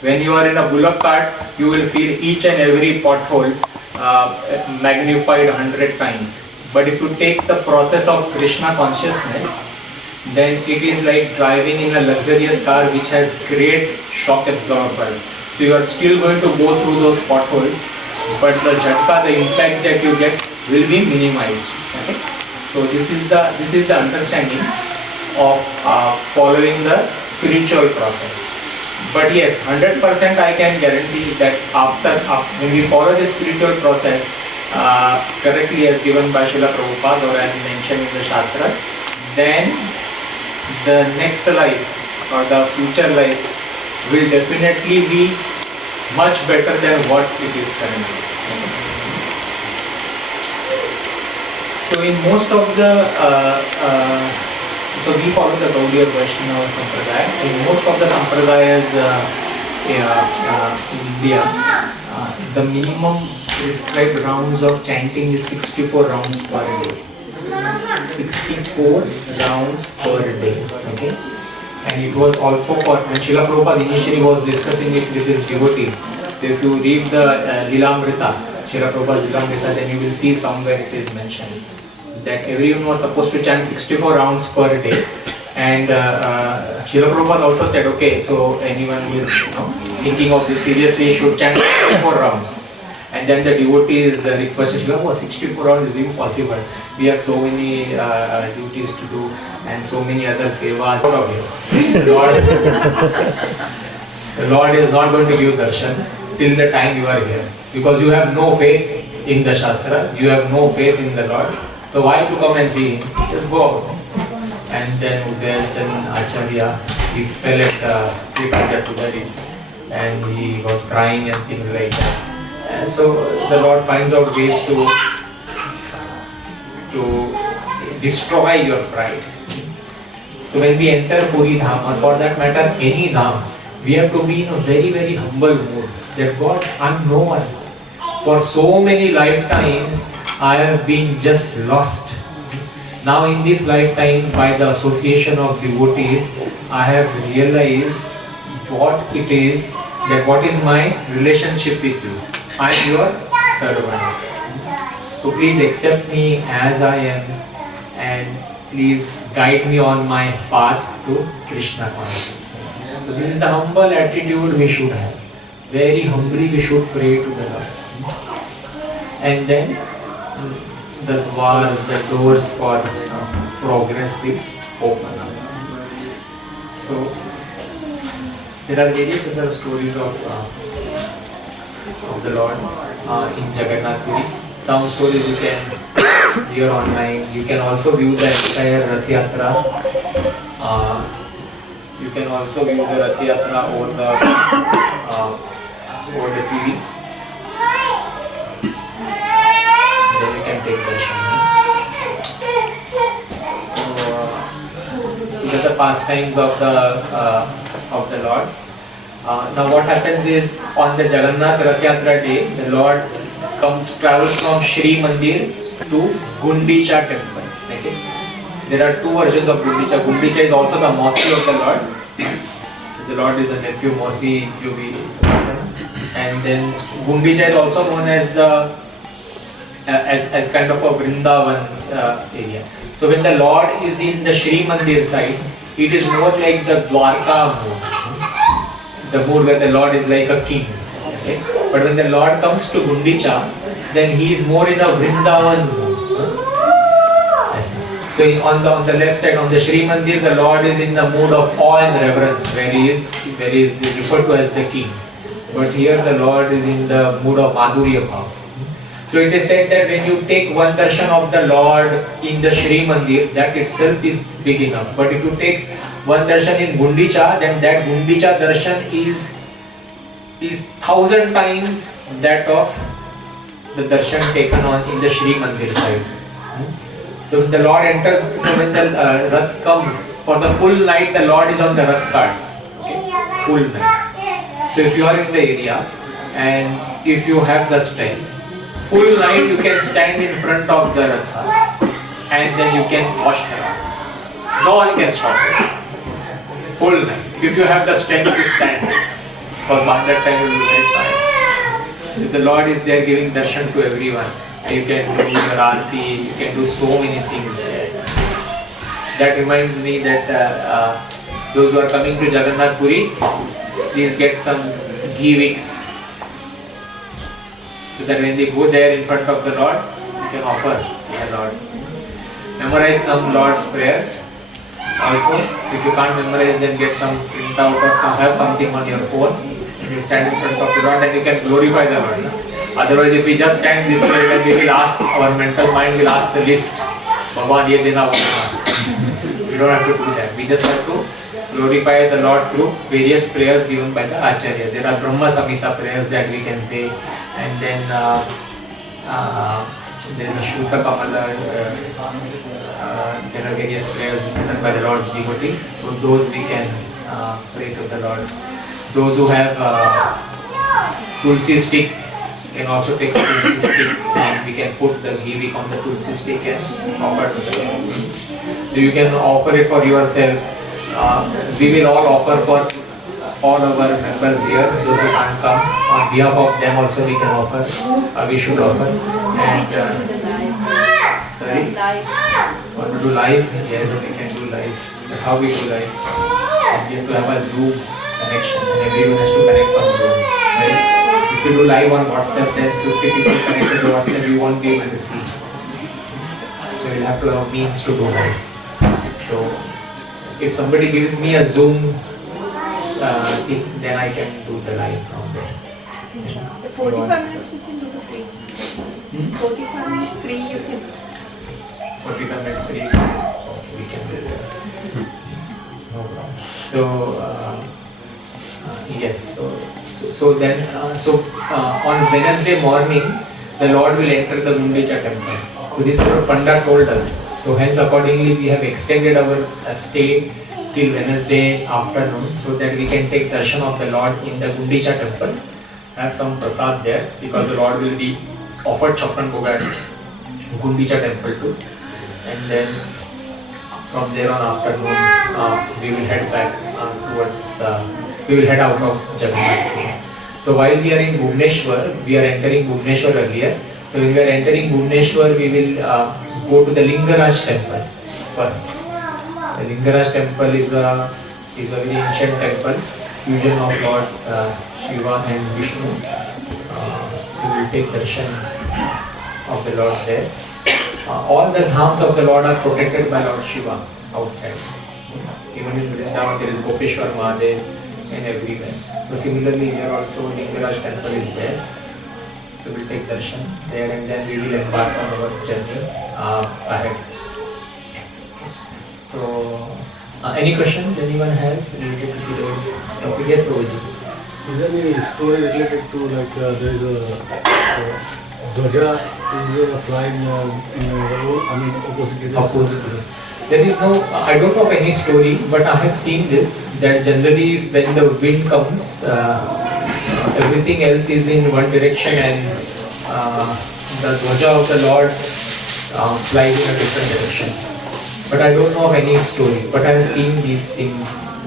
When you are in a bullock cart, you will feel each and every pothole magnified 100 times. But if you take the process of Krishna consciousness, then it is like driving in a luxurious car which has great shock absorbers. So you are still going to go through those potholes, but the jhatka, the impact that you get will be minimized. Okay? So this is the understanding of following the spiritual process. But yes, 100% I can guarantee that after when we follow the spiritual process correctly as given by Srila Prabhupada or as mentioned in the Shastras, then the next life or the future life will definitely be much better than what it is currently. So in most of the so we follow the Gaudiya Vaishnava Sampradaya. In most of the Sampradayas in India, the minimum prescribed rounds of chanting is 64 rounds per day. 64 rounds per day. Okay? And it was also for, when Srila Prabhupada initially was discussing it with his devotees. So if you read the Lilamrita, Srila Prabhupada's Lilamrita, then you will see somewhere it is mentioned that everyone was supposed to chant 64 rounds per day. And Srila Prabhupada also said, okay, so anyone who is thinking of this seriously should chant 64 rounds. And then the devotees requested, Srila, 64 rounds is impossible. We have so many duties to do and so many other sevas. The Lord is not going to give darshan till the time you are here. Because you have no faith in the Shastras, you have no faith in the Lord. So why to come and see him? Just go out. And then Udayachan Acharya, he fell at the feet of the Pujari and he was crying and things like that. And so the Lord finds out ways to destroy your pride. So when we enter Puri Dham, or for that matter any Dham, we have to be in a very, very humble mood. That God, I'm no one. For so many lifetimes, I have been just lost. Now in this lifetime, by the association of devotees, I have realized what it is, that what is my relationship with you. I am your servant. So please accept me as I am and please guide me on my path to Krishna Consciousness. So this is the humble attitude we should have. Very humbly we should pray to the Lord. And then the doors for progress will open up. So there are various other stories of the Lord in Jagannath Puri. Some stories you can hear online. You can also view the entire Rath Yatra. You can also view the Rath Yatra over the TV. Then you can take darshan. So these are the pastimes of the Lord. Now what happens is, on the Jagannath Rath Yatra day, the Lord travels from Shri Mandir to Gundicha temple. Okay? There are two versions of Gundicha. Gundicha is also the Mausi of the Lord. The Lord is the nephew Mausi, and then Gundicha is also known as the as kind of a Vrindavan area. So when the Lord is in the Shri Mandir side, it is more like the Dwarka mood. The mood where the Lord is like a king. Okay? But when the Lord comes to Gundicha, then he is more in a Vrindavan mood. So on the left side, on the Shri Mandir, the Lord is in the mood of awe and reverence, where he is referred to as the king. But here the Lord is in the mood of Madhurya Bhav. So it is said that when you take one darshan of the Lord in the Shri Mandir, that itself is big enough. But if you take one darshan in Gundicha, then that Gundicha darshan is 1,000 times that of the darshan taken in the Shri Mandir side. So when the Lord enters, so when the Rath comes, for the full night the Lord is on the Rath cart. Okay? Full night. So if you are in the area and if you have the strength, full night you can stand in front of the Ratha and then you can wash the Ratha. No one can stop it. Full night. If you have the strength to stand. because by that time you will be very tired. So the Lord is there giving darshan to everyone. You can do your aarti, you can do so many things there. That reminds me that those who are coming to Jagannath Puri, please get some ghee wicks, so that when they go there in front of the Lord, you can offer to the Lord. Memorize some Lord's prayers. Also, if you can't memorize, then get some printout or have something on your phone. You stand in front of the Lord and you can glorify the Lord. No? Otherwise, if we just stand this way, then we will ask, our mental mind will ask the list. Bhagwan, ye dena, we don't have to do that. We just have to glorify the Lord through various prayers given by the Acharya. There are Brahma Samhita prayers that we can say, and then there is a Shuta Kamala, there are various prayers given by the Lord's devotees. So those we can pray to the Lord. Those who have Tulsi stick can also take the Tulsi stick and we can put the ghee wick on the Tulsi stick and offer to the Lord. So you can offer it for yourself. We will all offer for all our members here, those who can't come. On behalf of them also we can offer, we should offer. And sorry? Want to do live? Yes, we can do live. But how we do live? We have to have a Zoom connection and everyone has to connect on Zoom. Right? If you do live on WhatsApp, then 50 people connected to WhatsApp, you won't be able to see. So you'll have to have means to do live. So if somebody gives me a Zoom thing, then I can do the live from there. The 45 minutes we can do the free. 45 minutes free you can. 45 minutes free, we can do that. No problem. So, yes, so then on Wednesday morning, the Lord will enter the Gundicha temple. So this is what Pandit told us. So hence accordingly we have extended our stay till Wednesday afternoon so that we can take darshan of the Lord in the Gundicha temple, have some prasad there because the Lord will be offered Chappan Bhoga at Gundicha temple too. And then from there on afternoon we will head back towards, we will head out of Jagannath. So while we are in Bhubaneswar, we are entering Bhubaneswar earlier. So when we are entering Bhubaneswar, we will go to the Lingaraj temple first. The Lingaraj temple is a very ancient temple, fusion of Lord Shiva and Vishnu. So we will take darshan of the Lord there. All the dhams of the Lord are protected by Lord Shiva outside. Even in Vrindavan there is Gopeshwar Mahadev and everywhere. So similarly here also Lingaraj temple is there. So we'll take darshan there and then we will embark on our journey ahead. So, any questions anyone has related to today's topic? Yes, Rohit. Is there any story related to like there is a Dwaja is flying in opposite? Opposite. There is no, I don't know of any story, but I have seen this, that generally when the wind comes, everything else is in one direction and the Dwaja of the Lord flies in a different direction. But I don't know of any story, but I have seen these things,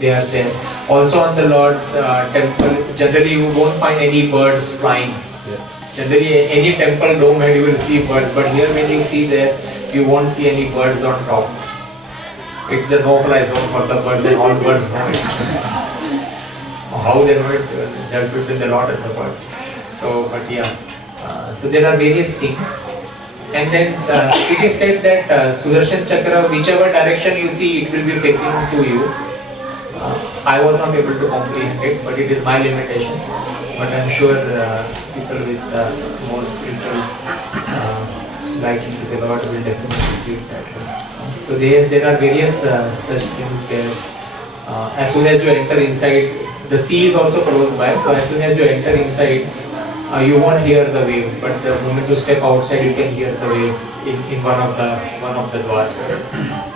they are there. Also on the Lord's temple, generally you won't find any birds flying. Generally any temple dome head you will see birds, but here when you see there, you won't see any birds on top. It's the no-fly zone for the birds and all birds know it. How they know it, they have between the Lord and the birds. So, but yeah, so there are various things. And then it is said that Sudarshan Chakra, whichever direction you see, it will be facing to you. I was not able to comprehend it, but it is my limitation. But I'm sure people with more spiritual liking to the Lord will definitely see it that way. So there are various such things where as soon as you enter inside, the sea is also close by. So as soon as you enter inside, you won't hear the waves, but the moment you step outside, you can hear the waves in one of the dwars.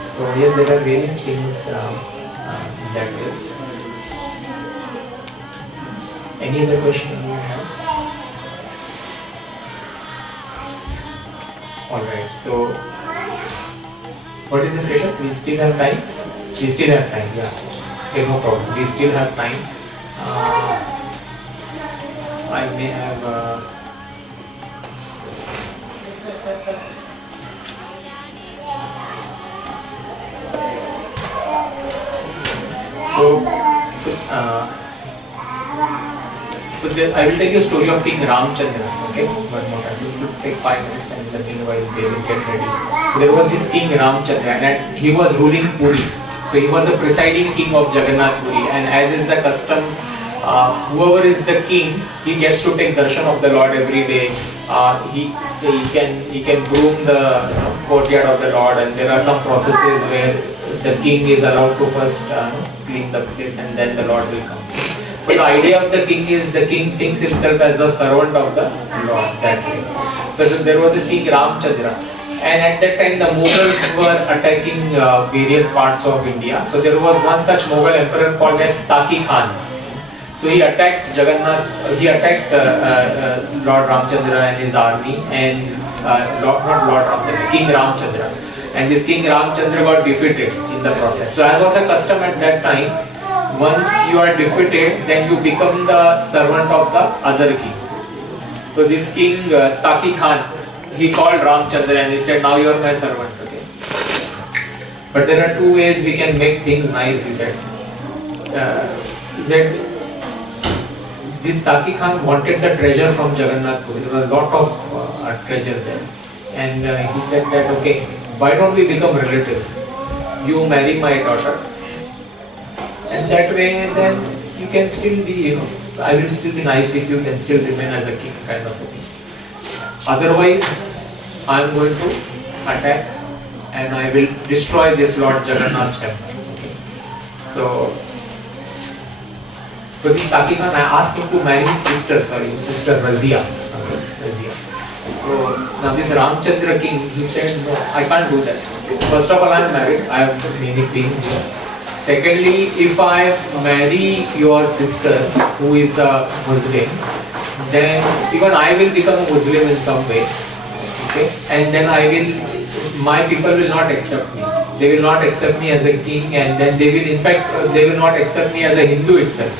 So yes, there are various things that way. Any other question anyone has? Alright, so what is the status? We still have time? We still have time, yeah. Okay, no problem. We still have time. I may have I will tell you a story of King Ramchandra. Okay, one more time. So it will take 5 minutes, and in the meanwhile they will get ready. There was this King Ramchandra, and he was ruling Puri. So he was the presiding king of Jagannath Puri, and as is the custom, whoever is the king, he gets to take darshan of the Lord every day. He can groom the courtyard of the Lord, and there are some processes where the king is allowed to first clean the place, and then the Lord will come. But the idea of the king is the king thinks himself as the servant of the Lord that way. So there was this King Ramchandra, and at that time the Mughals were attacking various parts of India. So there was one such Mughal emperor called as Taki Khan. So he attacked Jagannath, he attacked Lord Ramchandra and his army, and King Ramchandra. And this King Ramchandra got defeated in the process. So as was a custom at that time, once you are defeated, then you become the servant of the other king. So this king Taki Khan, he called Ramchandra and he said, now you are my servant. Okay. But there are two ways we can make things nice, he said. This Taki Khan wanted the treasure from Jagannath Puri. There was a lot of treasure there. And he said that, okay, why don't we become relatives? You marry my daughter, and that way then you can still be, I will still be nice with you, can still remain as a king, kind of a thing. Otherwise, I am going to attack and I will destroy this Lord Jagannath's temple. Okay. So this Taki Khan, I asked him to marry his sister Razia. So now this Ramchandra king, he said, no, I can't do that. First of all, I am married, I have many kings here. Secondly, if I marry your sister who is a Muslim, then even I will become a Muslim in some way. Okay? And then my people will not accept me. They will not accept me as a king, and then they will not accept me as a Hindu itself.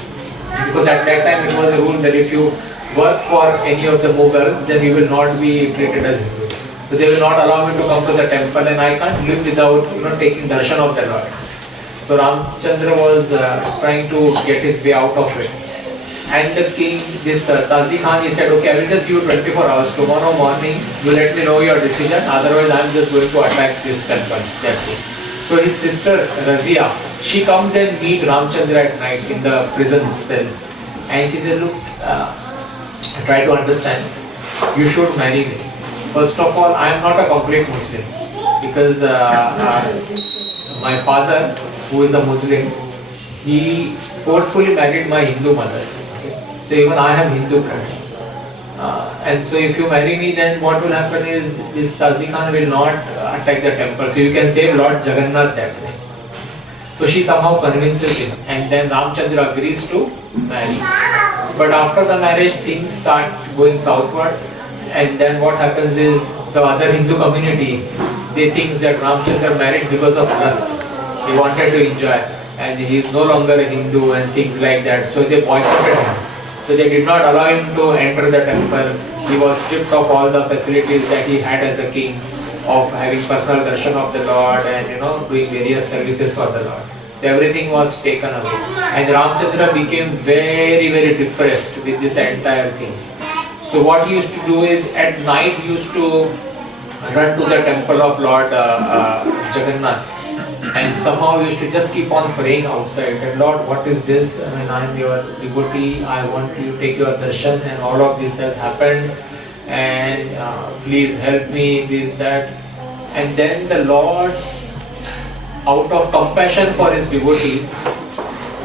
Because at that time it was a rule that if you work for any of the Mughals, then you will not be treated as Hindu. So they will not allow me to come to the temple, and I can't live without taking darshan of the Lord. So Ramchandra was trying to get his way out of it. And the king, this Tazi Khan, he said, okay, I will just give you 24 hours. Tomorrow morning, you let me know your decision. Otherwise, I am just going to attack this temple. That's it. So his sister Razia, she comes and meet Ramchandra at night in the prison cell. And she said, look, try to understand. You should marry me. First of all, I am not a complete Muslim. Because my father, who is a Muslim, he forcefully married my Hindu mother. Okay? So even I have Hindu blood. And so if you marry me, then what will happen is this Tazi Khan will not attack the temple. So you can save Lord Jagannath that way. So she somehow convinces him, and then Ramchandra agrees to marry. But after the marriage, things start going southward, and then what happens is the other Hindu community, they think that Ramchandra married because of lust. He wanted to enjoy, and he is no longer a Hindu and things like that. So they boycotted him. So they did not allow him to enter the temple. He was stripped of all the facilities that he had as a king, of having personal darshan of the Lord and doing various services for the Lord. So everything was taken away. And Ramchandra became very, very depressed with this entire thing. So what he used to do is at night he used to run to the temple of Lord Jagannath. And somehow he used to just keep on praying outside that, Lord, what is this? I mean, I am your devotee, I want you to take your darshan, and all of this has happened, and please help me, this, that. And then the Lord, out of compassion for his devotees,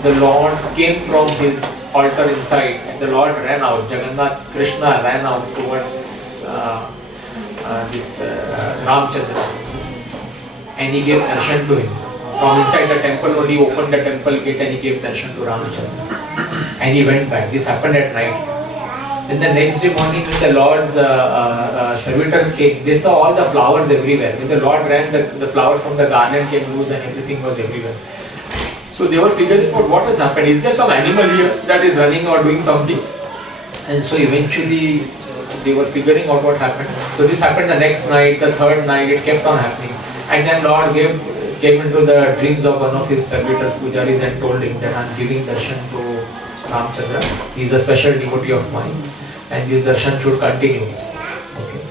the Lord came from his altar inside, and the Lord ran out. Jagannath, Krishna ran out towards Ramchandra. And he gave darshan to him. From inside the temple only, opened the temple gate and he gave darshan to Ramchandra. And he went back. This happened at night. Then the next day morning, when the Lord's servitors came, they saw all the flowers everywhere. When the Lord ran, the flowers from the garland came loose and everything was everywhere. So they were figuring out what has happened. Is there some animal here that is running or doing something? And so eventually they were figuring out what happened. So this happened the next night, the third night, it kept on happening. And then Lord came into the dreams of one of his servitors, pujaris, and told him that I am giving darshan to Ramchandra. He is a special devotee of mine, and this darshan should continue. Okay.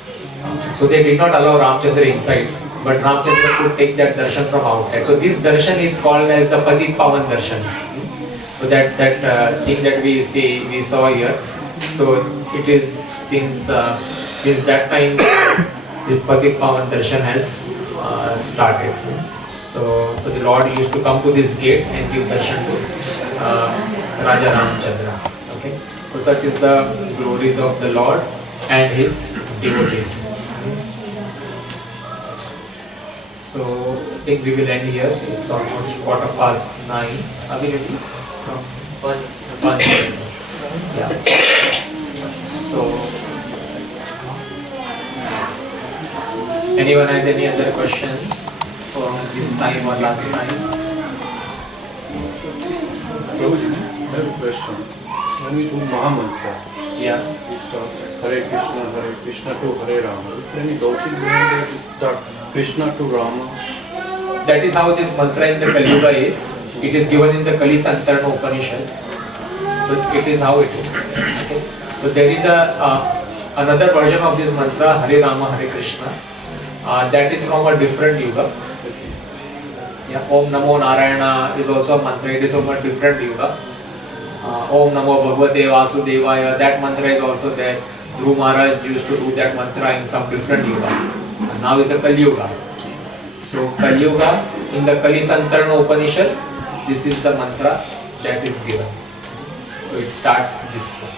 So they did not allow Ramchandra inside, but Ramchandra could take that darshan from outside. So this darshan is called as the Patit Pavan darshan. So that thing that we saw here. So it is since that time this Patit Pavan darshan has started. So the Lord used to come to this gate and give darshan to Raja Ramchandra. Okay. So such is the glories of the Lord and his devotees. So I think we will end here. It's almost 9:15. Are we ready? From 1. Yeah. So anyone has any other questions from this time or last time? Prabhuji, I have a question. When we do Mahamantra, Yeah. we start Hare Krishna to Hare Rama. Is there any logic behind it? We start Krishna to Rama? That is how this mantra in the Kali Yuga is. It is given in the Kali Santarana Upanishad. So it is how it is. Okay. So there is another version of this mantra, Hare Rama, Hare Krishna. That is from a different yuga. Yeah. Om Namo Narayana is also a mantra. It is from a different yuga. Om Namo Bhagavate Vasudevaya. That mantra is also there. Dhruv Maharaj used to do that mantra in some different yuga. And now is a Kali Yuga. So Kali Yuga in the Kali Santarana Upanishad, this is the mantra that is given. So it starts this way.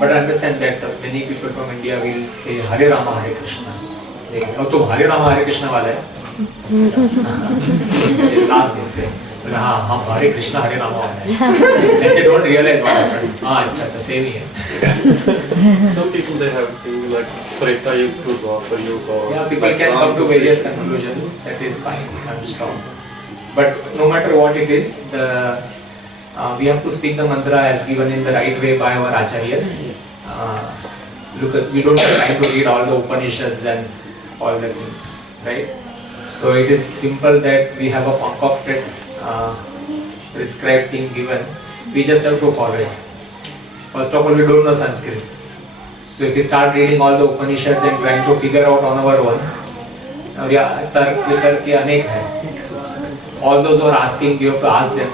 But understand that many people from India will say Hare Rama Hare Krishna. Oh, तुम Hare Rama Hare Krishna वाला है? Last this way. हाँ हाँ Hare Krishna Hare Rama वाला है. And they don't realize what happened. हाँ अच्छा तो same ही है. Some people they have to like Treta Yuga to Dwapar Yuga. Yeah, people can come to various conclusions. That is fine. We can't stop. But no matter what it is, we have to speak the mantra as given in the right way by our acharyas. We don't have time to read all the Upanishads and all the things, right? So it is simple that we have a concocted, prescribed thing given. We just have to follow it. First of all, we don't know Sanskrit. So if we start reading all the Upanishads and trying to figure out on our own, tark vitark ke anek hai. All those who are asking, you have to ask them,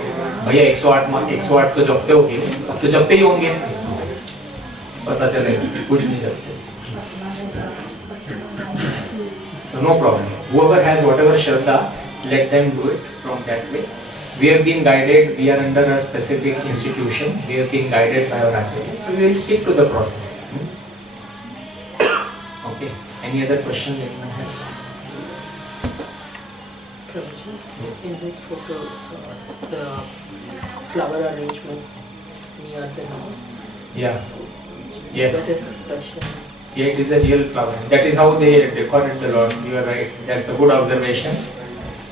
भैया 108 तो जपते हो क्या? अब तो जपते ही होंगे, पता चलेगा कुछ नहीं जपते. So no problem. Whoever has whatever shraddha, let them do it from that way. We have been guided. We are under a specific institution. We have been guided by our acharya. So we will stick to the process. Okay. Any other question that you might have? Yes. In this photo, the flower arrangement near the house. Yeah. Yes. That is Russian. Yeah, it is a real flower. That is how they decorate the Lord. You are right. That's a good observation.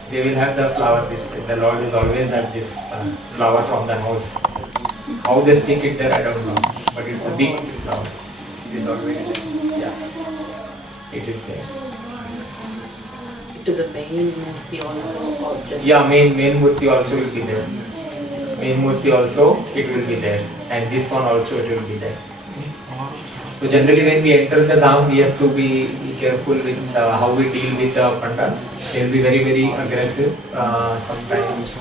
They will have the flower this way. The Lord will always have this flower from the nose. How they stick it there, I don't know. But it's a big flower. It is always there. Yeah. It is there. To the main murti also object. Yeah, main murti also will be there. Main murti also it will be there. And this one also it will be there. So generally when we enter the dham, we have to be careful with how we deal with the pandas. They will be very, very aggressive sometimes.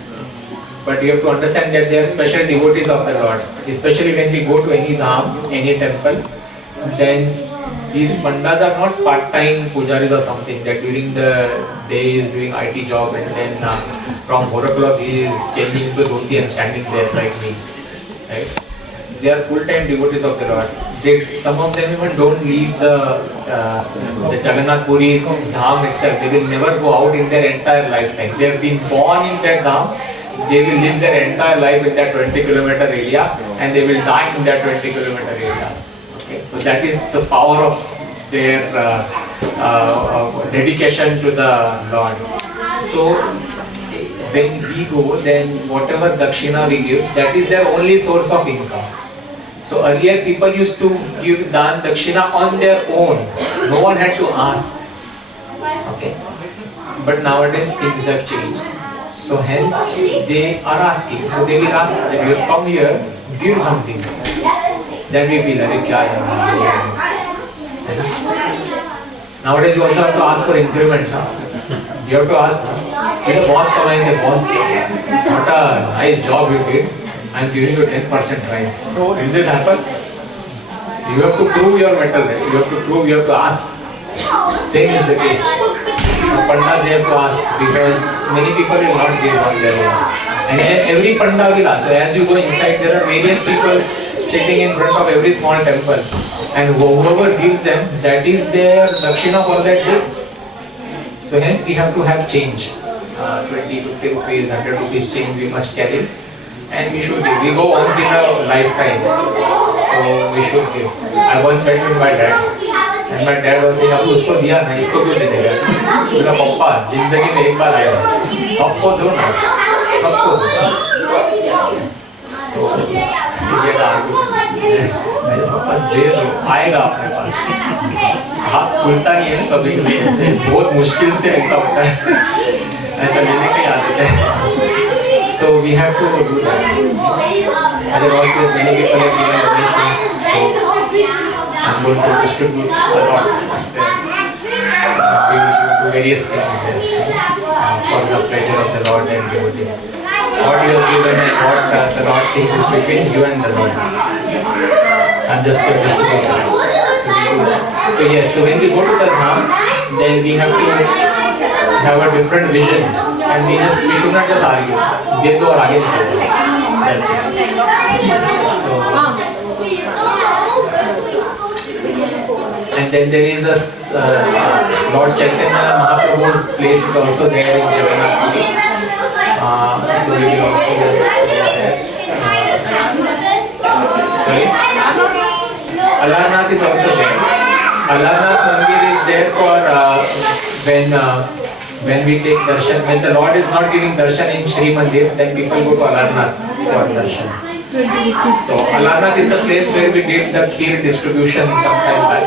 But you have to understand that they are special devotees of the Lord. Especially when we go to any dham, any temple, then these pandas are not part-time pujaris or something that during the day is doing IT job and then from 4 o'clock he is changing to dhoti and standing there like me. Right? They are full-time devotees of the Lord. Some of them even don't leave the Jagannath Puri dham itself. They will never go out in their entire lifetime. They have been born in that dham. They will live their entire life in that 20-kilometer area and they will die in that 20-kilometer area. Okay? So that is the power of their dedication to the Lord. So when we go, then whatever dakshina we give, that is their only source of income. So So earlier people used to give dan dakshina on their own. No one had to ask. Okay. But nowadays things have changed. So hence they are asking. So they will ask that you come here, give something. Then we feel like kya hai? Nowadays you also have to ask for increment. You have to ask. When the boss comes and says, boss, what a nice job you did. I am giving you 10% rise. Will it happen? You have to prove your metal, right? You have to prove, you have to ask. Same is the case. Pandas they have to ask because many people will not give on their own. And every panda will ask. So as you go inside, there are various people sitting in front of every small temple. And whoever gives them, that is their dakshina for that day. So hence we have to have change. 20, 50 rupees, 100 rupees change we must carry. And we should give. We go once in a lifetime. So we should give. I once went with my dad. And my dad was saying, "Abu, usko diya na, isko kyun nahi dega?" बोला, "पप्पा, जिंदगी में एक बार आएगा, सबको दो ना, सबको दो." तो ये मैंने पापा दे दो, आएगा अपने पास। हाथ खुलता नहीं है कभी कभी ऐसे, बहुत मुश्किल से ऐसा होता है, ऐसा लेने की आदत है। So we have to do that. Otherwise, many people have given donation. I'm going to distribute a lot. We will do various things there for the pleasure of the Lord and devotees. What you have given and what the Lord thinks is between you and the Lord. I'm just going to distribute that. So yes, so when we go to the Dham, then we have to have a different vision. And we should not just argue. They do or आगे निकल. That's it. So, and then there is a Lord Chaitanya Mahaprabhu's place is also there in Jagannath. So we will also go there. Sorry? Alarnath is also there. Alarnath Mandir is there for when we take darshan. When the Lord is not giving darshan in Shri Mandir, then people go to Alarnath for darshan. So Alarnath is the place where we did the kheer distribution sometime back.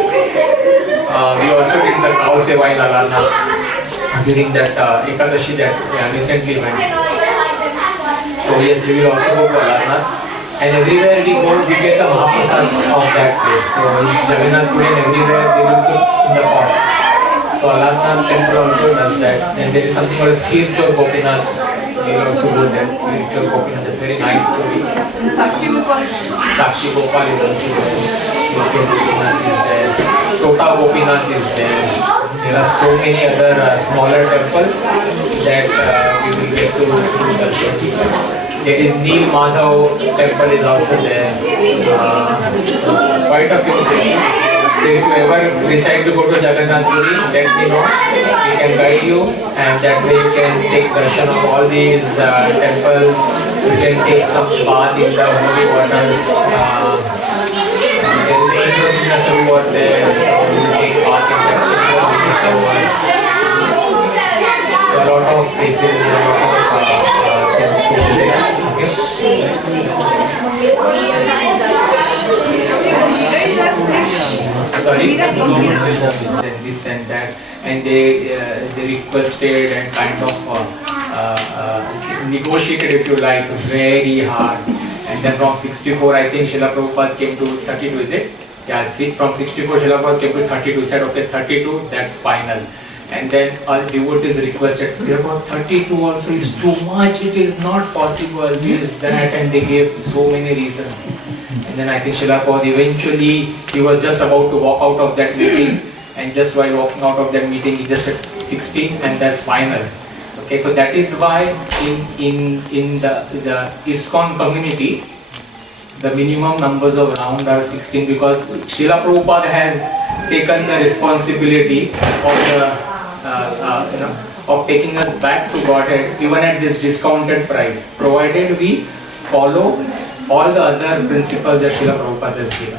We also did the cow seva in Alarnath during that Ekadashi that recently went. So yes, we will also go to Alarnath. And everywhere we go, we get the Mahaprasad of that place. So in Jagannath Puri and everywhere they will cook in the pots. So Alarnath temple also does that. And there is something called Kheer Chor Gopinath. We will also go there. Kheer Chor Gopinath is a very nice story. Sakshi Gopal is also there. Gopinath is there. Tota Gopinath is there. There are so many other smaller temples that we will get to darshan. There is Neel Madhav temple is also there. Quite a few things. So if you ever decide to go to Jagannath Puri, let me know. We can guide you, and that way you can take darshan of all these temples. You can take some bath in the holy waters. There is Indra Sarovar there. You can take bath in the Sarovar. There are a lot of places, a lot of things to visit. Sorry, this and that, and they requested and kind of negotiated, if you like, very hard. And then from 64, I think Srila Prabhupada came to 32. Is it? Yeah. See, from 64, Srila Prabhupada came to 32. He said, okay, 32, that's final. And then all devotees requested, 32 also is too much, it is not possible, this, that, and they gave so many reasons. And then I think Srila Prabhupada eventually, he was just about to walk out of that meeting, and just while walking out of that meeting, he just said 16, and that's final. Okay, so that is why in the ISKCON community, the minimum numbers of round are 16, because Srila Prabhupada has taken the responsibility of of taking us back to Godhead, even at this discounted price, provided we follow all the other principles that Srila Prabhupada has given.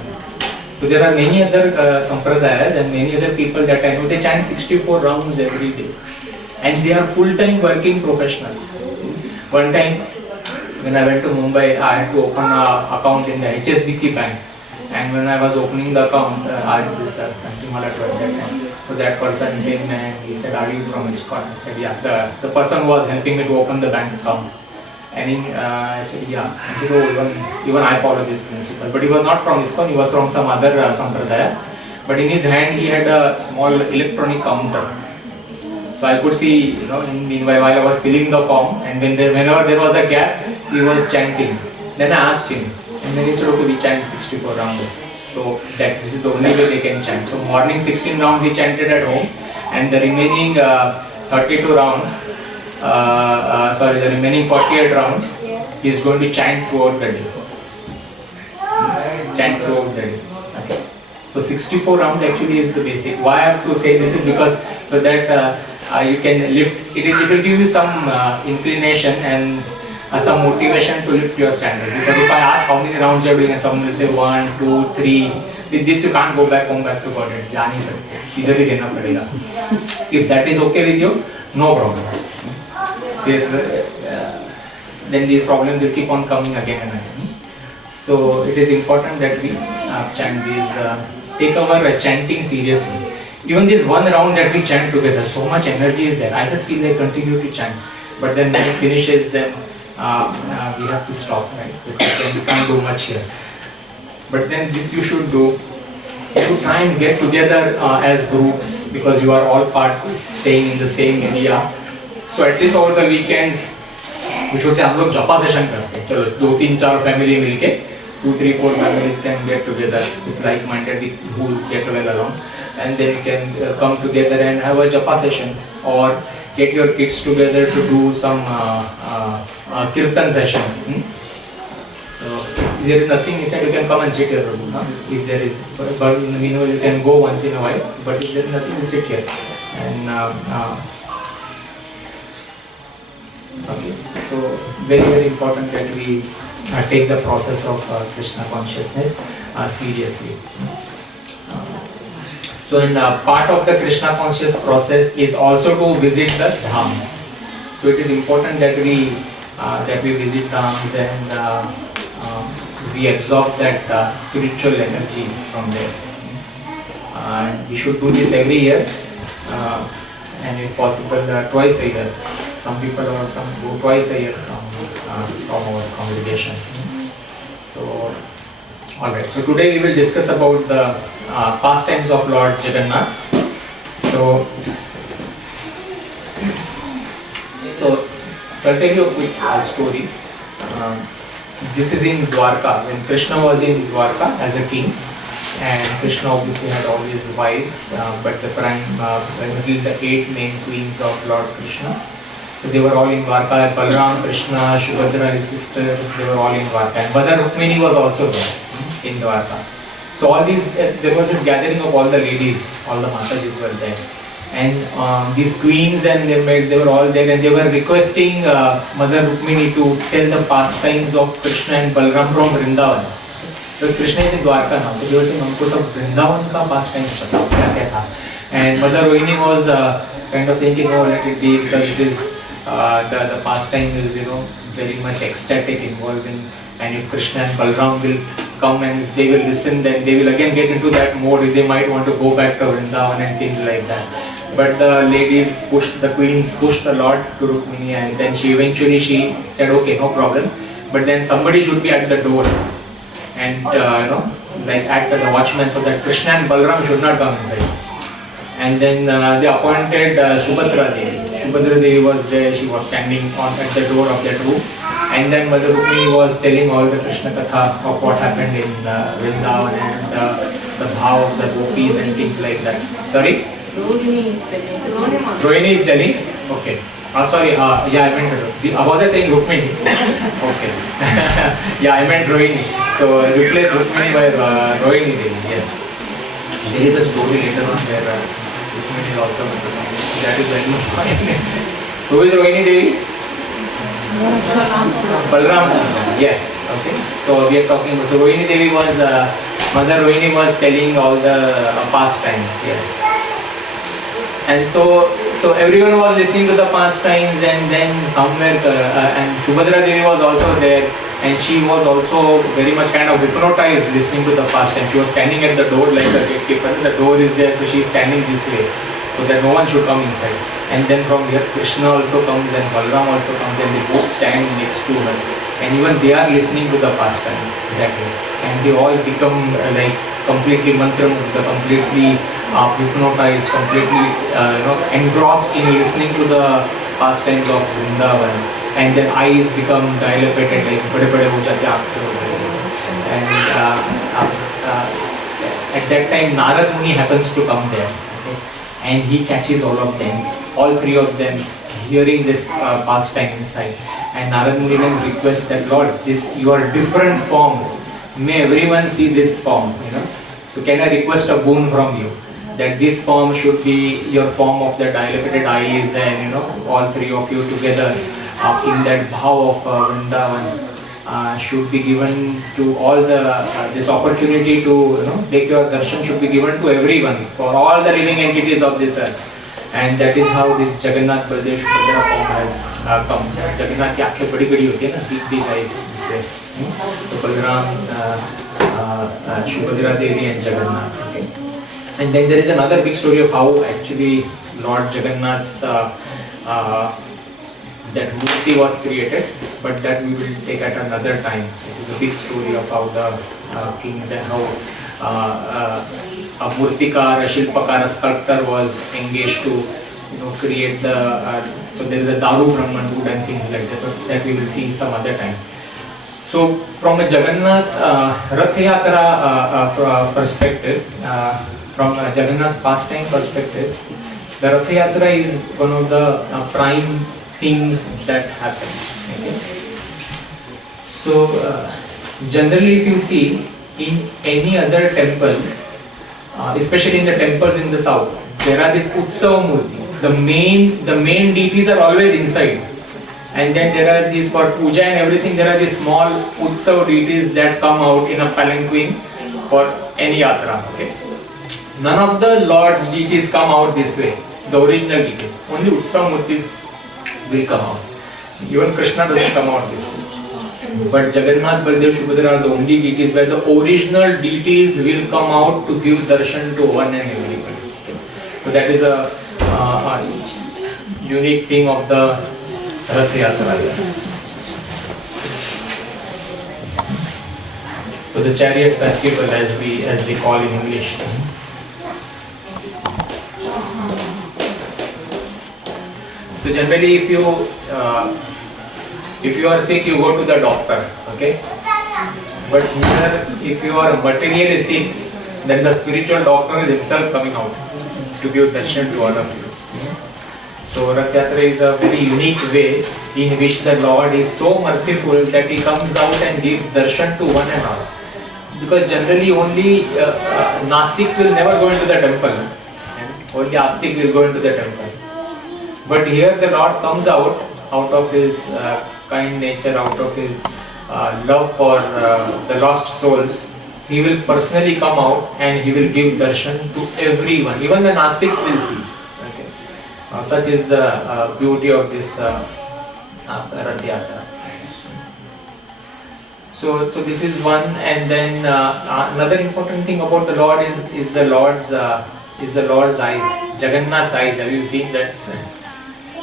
So there are many other sampradayas and many other people that I know, they chant 64 rounds every day, and they are full-time working professionals. One time when I went to Mumbai, I had to open an account in the HSBC bank. And when I was opening the account, I had this Kantimala to at that time. So that person came and he said, "Are you from ISKCON?" I said, "Yeah." The person who was helping me to open the bank account. And I said, "Yeah." And he said, "Oh, even I follow this principle." But he was not from ISKCON, he was from some other Sampradaya. But in his hand he had a small electronic counter. So I could see, while I was filling the form, and whenever there was a gap, he was chanting. Then I asked him, and then he said, "Okay, we chant 64 rounds." So this is the only way they can chant. So morning 16 rounds he chanted at home, and the remaining 32 rounds, the remaining 48 rounds, he is going to chant throughout the day. Chant throughout the day. Okay. So 64 rounds actually is the basic. Why I have to say this is because so that you can lift. It will give you some inclination and some motivation to lift your standard. Because if I ask how many rounds you are doing, and someone will say 1, 2, 3. With this you can't go back home back to God. जा नहीं सकते. इधर ही रहना पड़ेगा. If that is okay with you, no problem. Then these problems will keep on coming again and again. So it is important that we chant these, take our chanting seriously. Even this one round that we chant together, so much energy is there. I just feel like continue to chant. But then when it finishes, then we have to stop, right? Because then we can't do much here. But then this you should do. You should try and get together as groups because you are all staying in the same area. So at least over the weekends, we should say हम लोग जपा session करते हैं. चलो 2-3-4 family मिलके 2-3-4 families can get together with like-minded who get together along, and then you can come together and have a japa session, or get your kids together to do some kirtan session. So if there is nothing inside, you can come and sit here. If there is, but you can go once in a while. But if there is nothing, you sit here. And okay, so very important that we take the process of Krishna consciousness seriously. So in part of the Krishna conscious process is also to visit the dhams. So it is important that we visit dhams and we absorb that spiritual energy from there. And we should do this every year, and if possible twice a year. Some people go twice a year from our congregation. So, alright. So today we will discuss about the pastimes of Lord Jagannath. So I'll tell you a quick story. This is in Dwarka, when Krishna was in Dwarka as a king, and Krishna obviously had all his wives, but primarily the 8 main queens of Lord Krishna. So they were all in Dwarka. Balram, Krishna, Subhadra, his sister, they were all in Dwarka. And Mother Rukmini was also there in Dwarka. So all these, there was this gathering of all the ladies, all the Matajis were there. And these queens and their maids, they were all there, and they were requesting Mother Rukmini to tell the pastimes of Krishna and Balram from Vrindavan. So Krishna is in Dwarka now, so they were saying, हमको सब Vrindavan का pastimes पता क्या था. And Mother Rohini was kind of saying, no, let it be, because it is the pastime is very much ecstatic involving, and if Krishna and Balram will come and if they will listen, then they will again get into that mode. They might want to go back to Vrindavan and things like that. But the queens pushed a lot to Rukmini, and then she eventually said, okay, no problem. But then somebody should be at the door and act as a watchman, so that Krishna and Balram should not come inside. And then they appointed Subhadra Devi. Subhadra Devi was there, she was standing at the door of that room. And then Mother Rukmini was telling all the Krishna Katha of what happened in Vrindavan and the bhav of the gopis and things like that. Sorry? Rohini is telling? Okay. Sorry, yeah, I meant, was I saying Rukmini? Okay. Yeah, I meant Rohini. So replace Rukmini by Rohini Devi, yes. There is a story later on where Rukmini is also that is very much fine. Who is Rohini Devi? Balram Sangam. Yes, okay. So we are talking about, so Rohini Devi was, Mother Rohini was telling all the pastimes, yes. And so everyone was listening to the pastimes, and then somewhere, and Subhadra Devi was also there, and she was also very much kind of hypnotized listening to the pastime. She was standing at the door like a gatekeeper. The door is there, so she is standing this way, so that no one should come inside. And then from here Krishna also comes, and Balaram also comes, and they both stand next to her, and even they are listening to the pastimes that way, and they all become like completely mantramugdha, completely hypnotized, completely engrossed in listening to the pastimes of Vrindavan. And then eyes become dilated, like bade bade ho jate aankhein ho gayi. And at that time Narad Muni happens to come there, okay? And he catches all of them, all three of them hearing this pastime inside. And Narad Muni then requests that, Lord, this your different form, may everyone see this form, So can I request a boon from you, that this form should be your form of the dilapidated eyes, and all three of you together in that bhav of Vrindavan should be given to all the this opportunity to take your darshan should be given to everyone, for all the living entities of this earth. And that is how this Jagannath Baldev Subhadra form has come. Jagannath की आँखें बड़ी बड़ी होती है ना, big eyes इससे. तो Balram, Subhadra Devi and Jagannath. Okay. And then there is another big story of how actually Lord Jagannath's that murti was created, but that we will take at another time. It is a big story of how the kings and how a murtikar, a shilpakar, a sculptor was engaged to create the so there is a Daru Brahman wood and things like that, but that we will see some other time. So from a Jagannath Rath Yatra perspective, from a Jagannath's pastime perspective, the Rath Yatra is one of the prime things that happen. Okay? So generally, if you see in any other temple, especially in the temples in the south, there are these Utsav Murti. The main deities are always inside, and then there are these for puja and everything. There are these small Utsav deities that come out in a palanquin for any yatra. Okay? None of the Lord's deities come out this way. The original deities, only Utsav Murtis will come out. Even Krishna doesn't come out this way. But Jagannath, Baldev, Subhadra are the only deities where the original deities will come out to give darshan to one and everybody. Okay? So that is a unique thing of the Rath Yatra. So the chariot festival, as we call in English. So generally, if you are sick, you go to the doctor, okay? But here, if you are materially sick, then the spiritual doctor is himself coming out to give darshan to all of you. So Rath Yatra is a very unique way in which the Lord is so merciful that He comes out and gives darshan to one and all. Because generally only Nastiks will never go into the temple. Only Astik will go into the temple. But here the Lord comes out of His kind nature, out of His love for the lost souls. He will personally come out and He will give darshan to everyone. Even the Nastiks will see. Okay. Such is the beauty of this Rath Yatra. So this is one, and then another important thing about the Lord is the Lord's eyes, Jagannath's eyes. Have you seen that?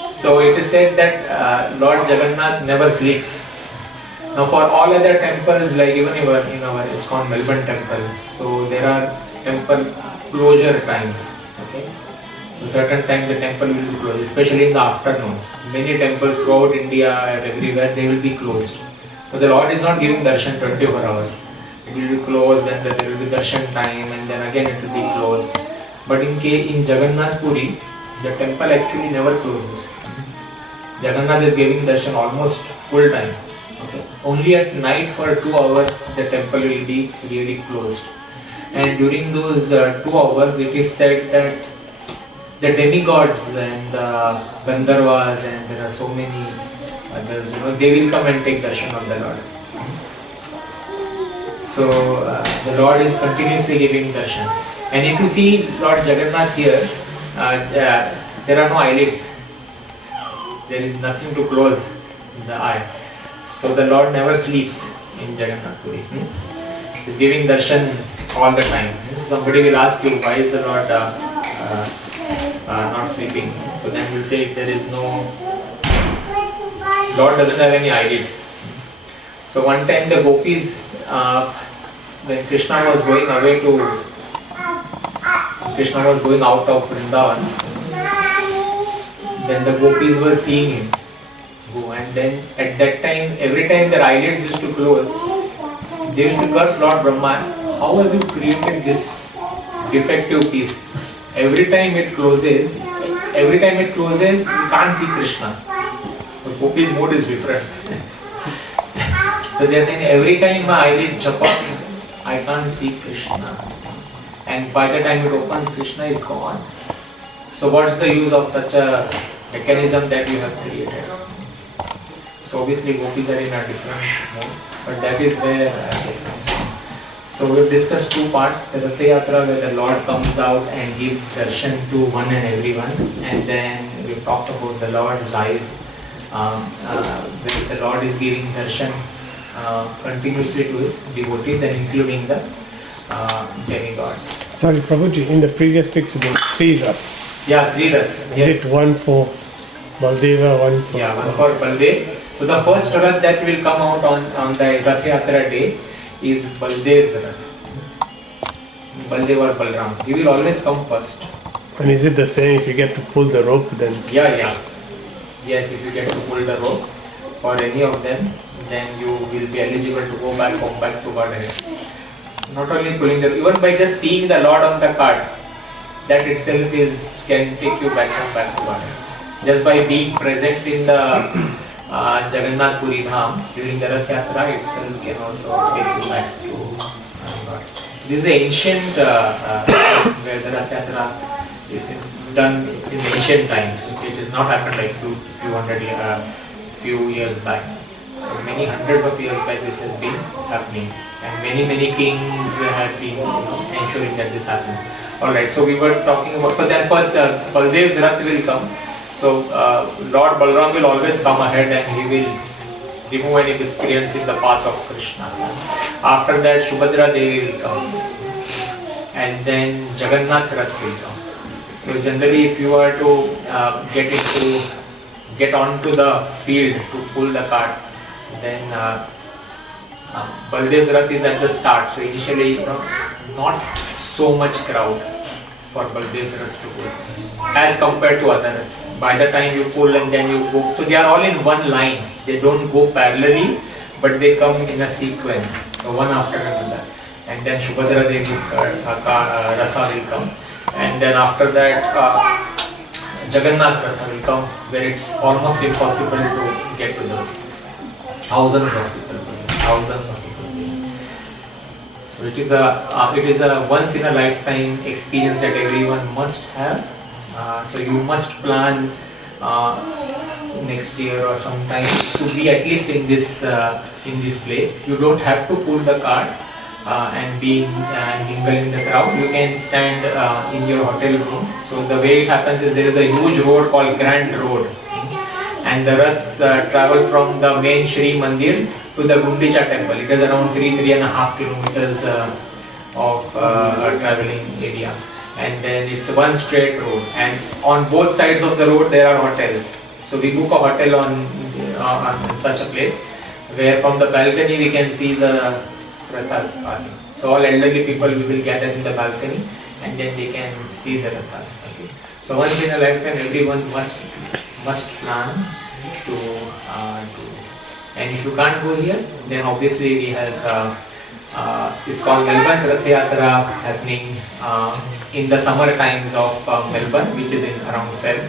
So it is said that Lord Jagannath never sleeps. Now for all other temples, like even in our ISKCON Melbourne temple, so there are temple closure times. Okay, so certain times the temple will be closed, especially in the afternoon. Many temples throughout India and everywhere they will be closed. So the Lord is not giving darshan 24 hours. It will be closed, and then there will be darshan time, and then again it will be closed. But in Jagannath Puri, the temple actually never closes. Jagannath is giving darshan almost full time. Okay. Only at night for 2 hours the temple will be really closed. And during those 2 hours, it is said that the demigods and the Gandharvas, and there are so many others, they will come and take darshan of the Lord. So the Lord is continuously giving darshan. And if you see Lord Jagannath here, there are no eyelids. There is nothing to close the eye. So the Lord never sleeps in Jagannath Puri. He's giving darshan all the time. Somebody will ask you, why is the Lord not sleeping? So then we'll say, there is no, Lord doesn't have any eyelids. So one time the gopis, when Krishna was going away to, Krishna was going out of Vrindavan, then the gopis were seeing him go, and then at that time, every time their eyelids used to close, they used to curse Lord Brahma, how have you created this defective piece? Every time it closes, you can't see Krishna. The gopis' mood is different. So they are saying, every time my eyelid chapat, I can't see Krishna. And by the time it opens, Krishna is gone. So what is the use of such a mechanism that you have created? So obviously gopis are in a different mode, but that is where it comes from. So we've discussed two parts, the Ratha Yatra where the Lord comes out and gives darshan to one and everyone, and then we've talked about the Lord's rise, where the Lord is giving darshan continuously to his devotees and including the demigods. Sorry, Prabhuji, in the previous picture there are 3 rats. Yeah, 3 rats. Is Yes. it one for Baldeva, one for... Yeah, one for Baldev. So the first Rath that will come out on the Rath Yatra day is Baldev's Rath. Baldev or Balram. He will always come first. And is it the same if you get to pull the rope then? Yeah. Yes, if you get to pull the rope for any of them, then you will be eligible to go back home, back to Godhead. Not only pulling the, even by just seeing the Lord on the cart, that itself can take you back home, back to Godhead. Just by being present in the Jagannath Puri Dham during the Rath Yatra itself can also take you back to God. This is ancient where the Rath Yatra is done in ancient times. It has not happened like few years back. So many hundreds of years back this has been happening, and many kings have been ensuring that this happens. Alright, so we were talking about, so then first Baldev's Rath will come. So Lord Balram will always come ahead and he will remove any miscreants in the path of Krishna. After that Subhadra Devi will come, and then Jagannath Rath will come. So generally if you are to get onto the field to pull the cart, then Baldev's Rath is at the start. So initially not so much crowd for Baldev's Rath to pull as compared to others. By the time you pull and then you go, so they are all in one line. They don't go parallelly, but they come in a sequence, so one after another. And then Subhadra Devi's Ratha will come, and then after that Jagannath's Ratha will come, where it's almost impossible to get to them. Thousands of people. So it is a once in a lifetime experience that everyone must have. So you must plan next year or sometime to be at least in this place. You don't have to pull the cart and mingle in the crowd. You can stand in your hotel rooms. So the way it happens is there is a huge road called Grand Road, and the Raths travel from the main Shri Mandir to the Gundicha temple. It is around 3.5 kilometers of traveling area. And then it's one straight road, and on both sides of the road there are hotels. So we book a hotel on such a place where from the balcony we can see the rathas passing. So all elderly people will gather in the balcony and then they can see the rathas. Okay. So once in a lifetime everyone must plan to do this. And if you can't go here, then obviously we have ISKCON Melbourne Rath Yatra happening in the summer times of Melbourne, which is in around Feb.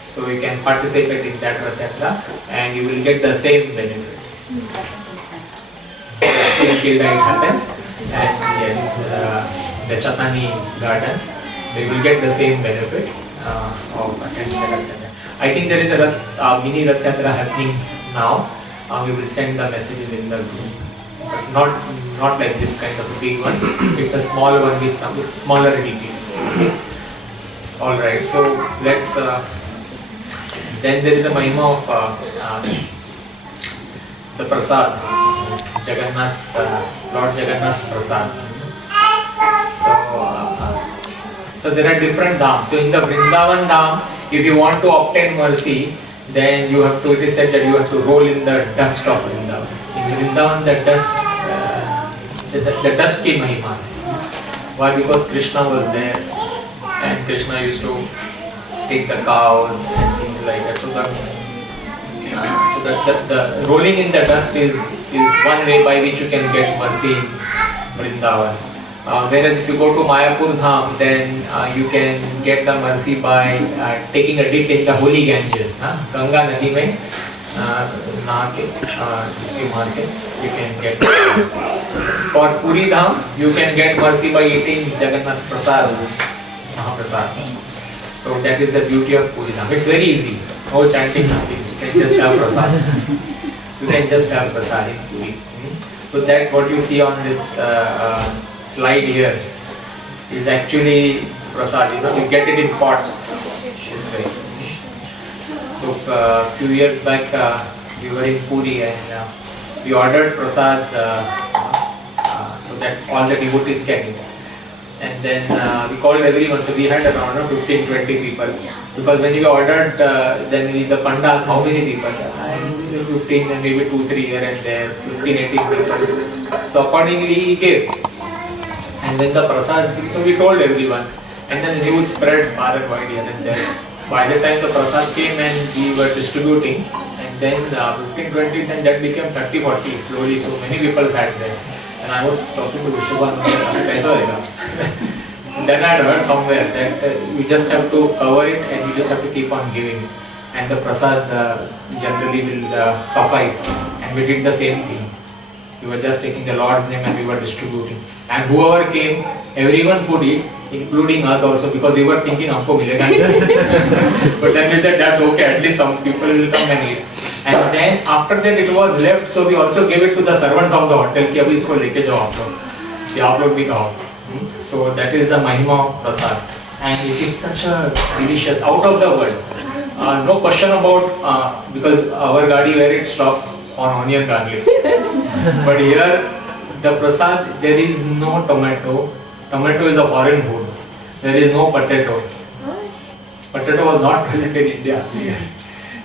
So you can participate in that Rath Yatra and you will get the same benefit. Same Kilda it happens, and yes, the Chatani Gardens, so you will get the same benefit of attending the Rath Yatra. I think there is a mini Rath Yatra happening now. We will send the messages in the group. But not like this kind of a big one. It's a small one with some smaller retreats. Okay. All right. So let's. Then there is a Mahima of the prasad, Lord Jagannath's prasad. So there are different dhams. So in the Vrindavan dham, if you want to obtain mercy, then you have to, it is said that you have to roll in the dust of Vrindavan. In Vrindavan, the dust ki mahima. Why? Because Krishna was there, and Krishna used to take the cows and things like that. So the rolling in the dust is one way by which you can get mercy in Vrindavan. Whereas if you go to Mayapur Dham, then you can get the mercy by taking a dip in the holy Ganges. Ganga Nadi mein you can get. For Puri Dham, you can get mercy by eating Jagannath's prasad, Mahaprasad. So that is the beauty of Puri Dham. It's very easy. No chanting, nothing. You can just have prasad. You can just have prasad in Puri. So that what you see on this slide here is actually prasad. You get it in pots this way. So a few years back we were in Puri and we ordered prasad so that all the devotees can eat. And then we called everyone, so we had around 15-20 people. Because when we ordered, then the Panda asked how many people? 15 and maybe 2-3 here and there, 15-18 people. So accordingly he gave. And then the prasad, so we told everyone. And then the news spread far and wide here and there. By the time the prasad came and we were distributing, and then 15-20s and that became 30-40 slowly. So many people sat there. And I was talking to Vishwan, then I had heard somewhere that you just have to cover it and you just have to keep on giving. And the prasad generally will suffice. And we did the same thing. We were just taking the Lord's name and we were distributing. And whoever came, everyone could eat, including us also, because we were thinking, humko milega. But then we said, that's okay, at least some people will come and eat. And then after that it was left, so we also gave it to the servants of the hotel, कि अभी इसको लेके जाओ आप लोग, कि आप लोग भी खाओ. So that is the mahima of prasad. And it is such a delicious, out of the world. No question about, because our gadi where it stopped on onion garlic. But here, the prasad, there is no tomato. Tomato is a foreign food. There is no potato. Potato was not present in India.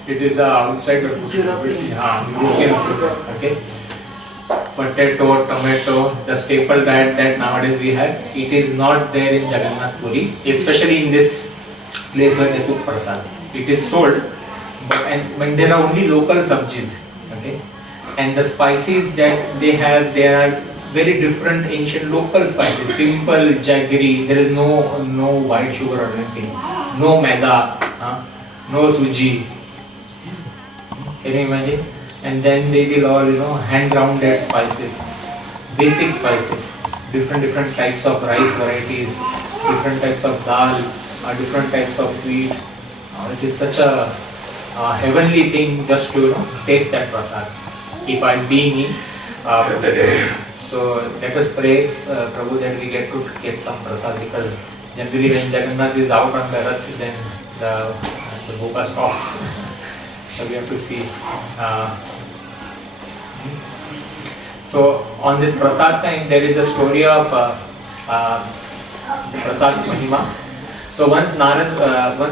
It is outside the European food. Okay. Potato, tomato, the staple diet that nowadays we have, it is not there in Jagannath Puri, especially in this place where they cook prasad. It is sold, but there are only local sabjis. Okay. And the spices that they have, they are very different ancient local spices, simple jaggery, there is no white sugar or anything, no maida, no suji. Can you imagine? And then they will all, hand grounded spices, basic spices, different types of rice varieties, different types of dal, different types of sweet. It is such a heavenly thing just to taste that prasad. If I am being in, so let us pray, Prabhu, that we get some prasad, because generally when Jagannath is out on the earth, then the bhoga stops. So we have to see. So on this prasad time, there is a story of prasad mahima. So once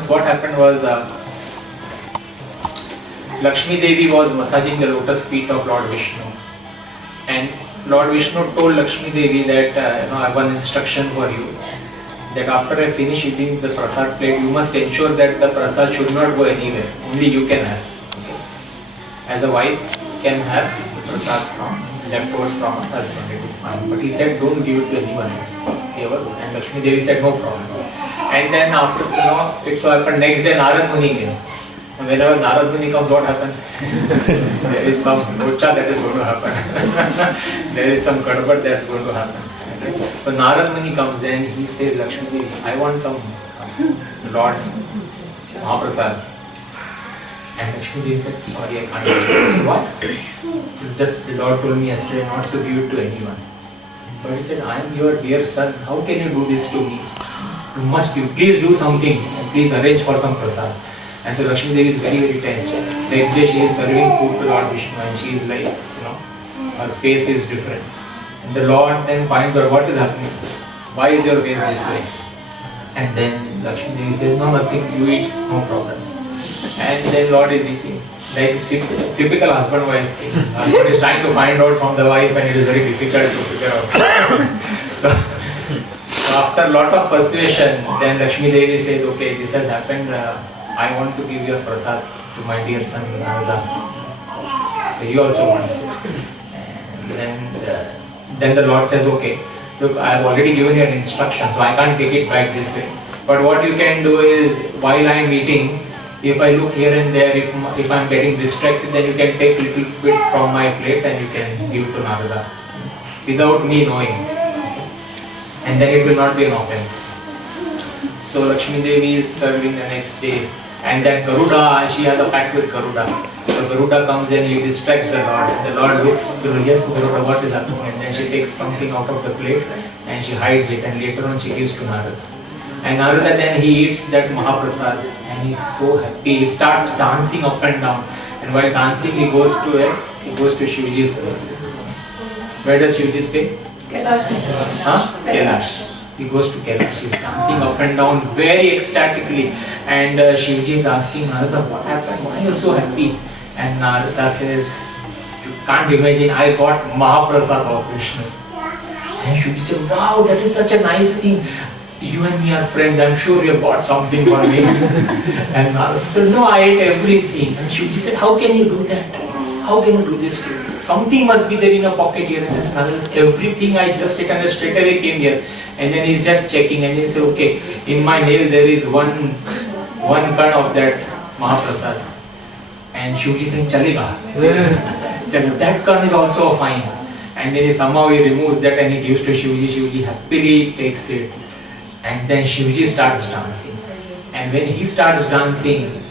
what happened was Lakshmi Devi was massaging the lotus feet of Lord Vishnu, and Lord Vishnu told Lakshmi Devi that I have one instruction for you, that after I finish eating the prasad plate, you must ensure that the prasad should not go anywhere. Only you can have. Okay? As a wife can have prasad from leftovers from a husband, it is fine. But he said, don't give it to anyone else. And Lakshmi Devi said, no problem. And then after, it so happened next day Narad Muni came. And whenever Narad Muni comes, what happens? There is some rocha that is going to happen. There is some kadbat that is going to happen. Okay? So Narad Muni comes and he says, Lakshmi Devi, I want some Lord's Mahaprasad. And Lakshmi Devi said, sorry, I can't do it. So what? Just the Lord told me yesterday not to give it to anyone. But he said, I am your dear son, how can you do this to me? You must please do something and please arrange for some prasad. And so Lakshmi Devi is very, very tense. Next day she is serving food to Lord Vishnu and she is like, her face is different. And the Lord then finds out what is happening. Why is your face this way? And then Lakshmi Devi says, no, nothing, you eat, no problem. And then Lord is eating. Like typical husband-wife thing. Husband is trying to find out from the wife and it is very difficult to figure out. so after a lot of persuasion, then Lakshmi Devi says, okay, this has happened. I want to give your prasad to my dear son Narada. He also wants it. And then the Lord says, okay, look, I have already given you an instruction, so I can't take it back this way. But what you can do is, while I am eating, if I look here and there, if I am getting distracted, then you can take a little bit from my plate and you can give to Narada without me knowing. And then it will not be an offense. So Lakshmi Devi is serving the next day. And then Garuda, she has a pact with Garuda. So Garuda comes and he distracts the Lord. The Lord looks to, yes, Garuda, what is happening? And then she takes something out of the plate and she hides it. And later on she gives to Narada. And Narada then he eats that Mahaprasad and he's so happy. He starts dancing up and down. And while dancing he goes to where? He goes to Shivaji's place. Where does Shivaji stay? Kailash. He goes to Kailash. He's dancing up and down very ecstatically. And Shivaji is asking Narada, what happened? Why are you so happy? And Narada says, you can't imagine, I got Mahaprasad of Krishna. And Shivaji said, wow, that is such a nice thing. You and me are friends, I'm sure you have bought something for me. And Narada said, no, I ate everything. And Shivaji said, how can you do that? How can you do this to me? Something must be there in your pocket here. And Narada said, everything I just ate and I straight away came here. And then he's just checking and he said, okay, in my nail there is one kind of that Mahaprasad. And Shivaji saying, chalega. That kind is also fine. And then somehow he removes that and he gives to Shivaji. Shivaji happily takes it. And then Shivaji starts dancing. And when he starts dancing,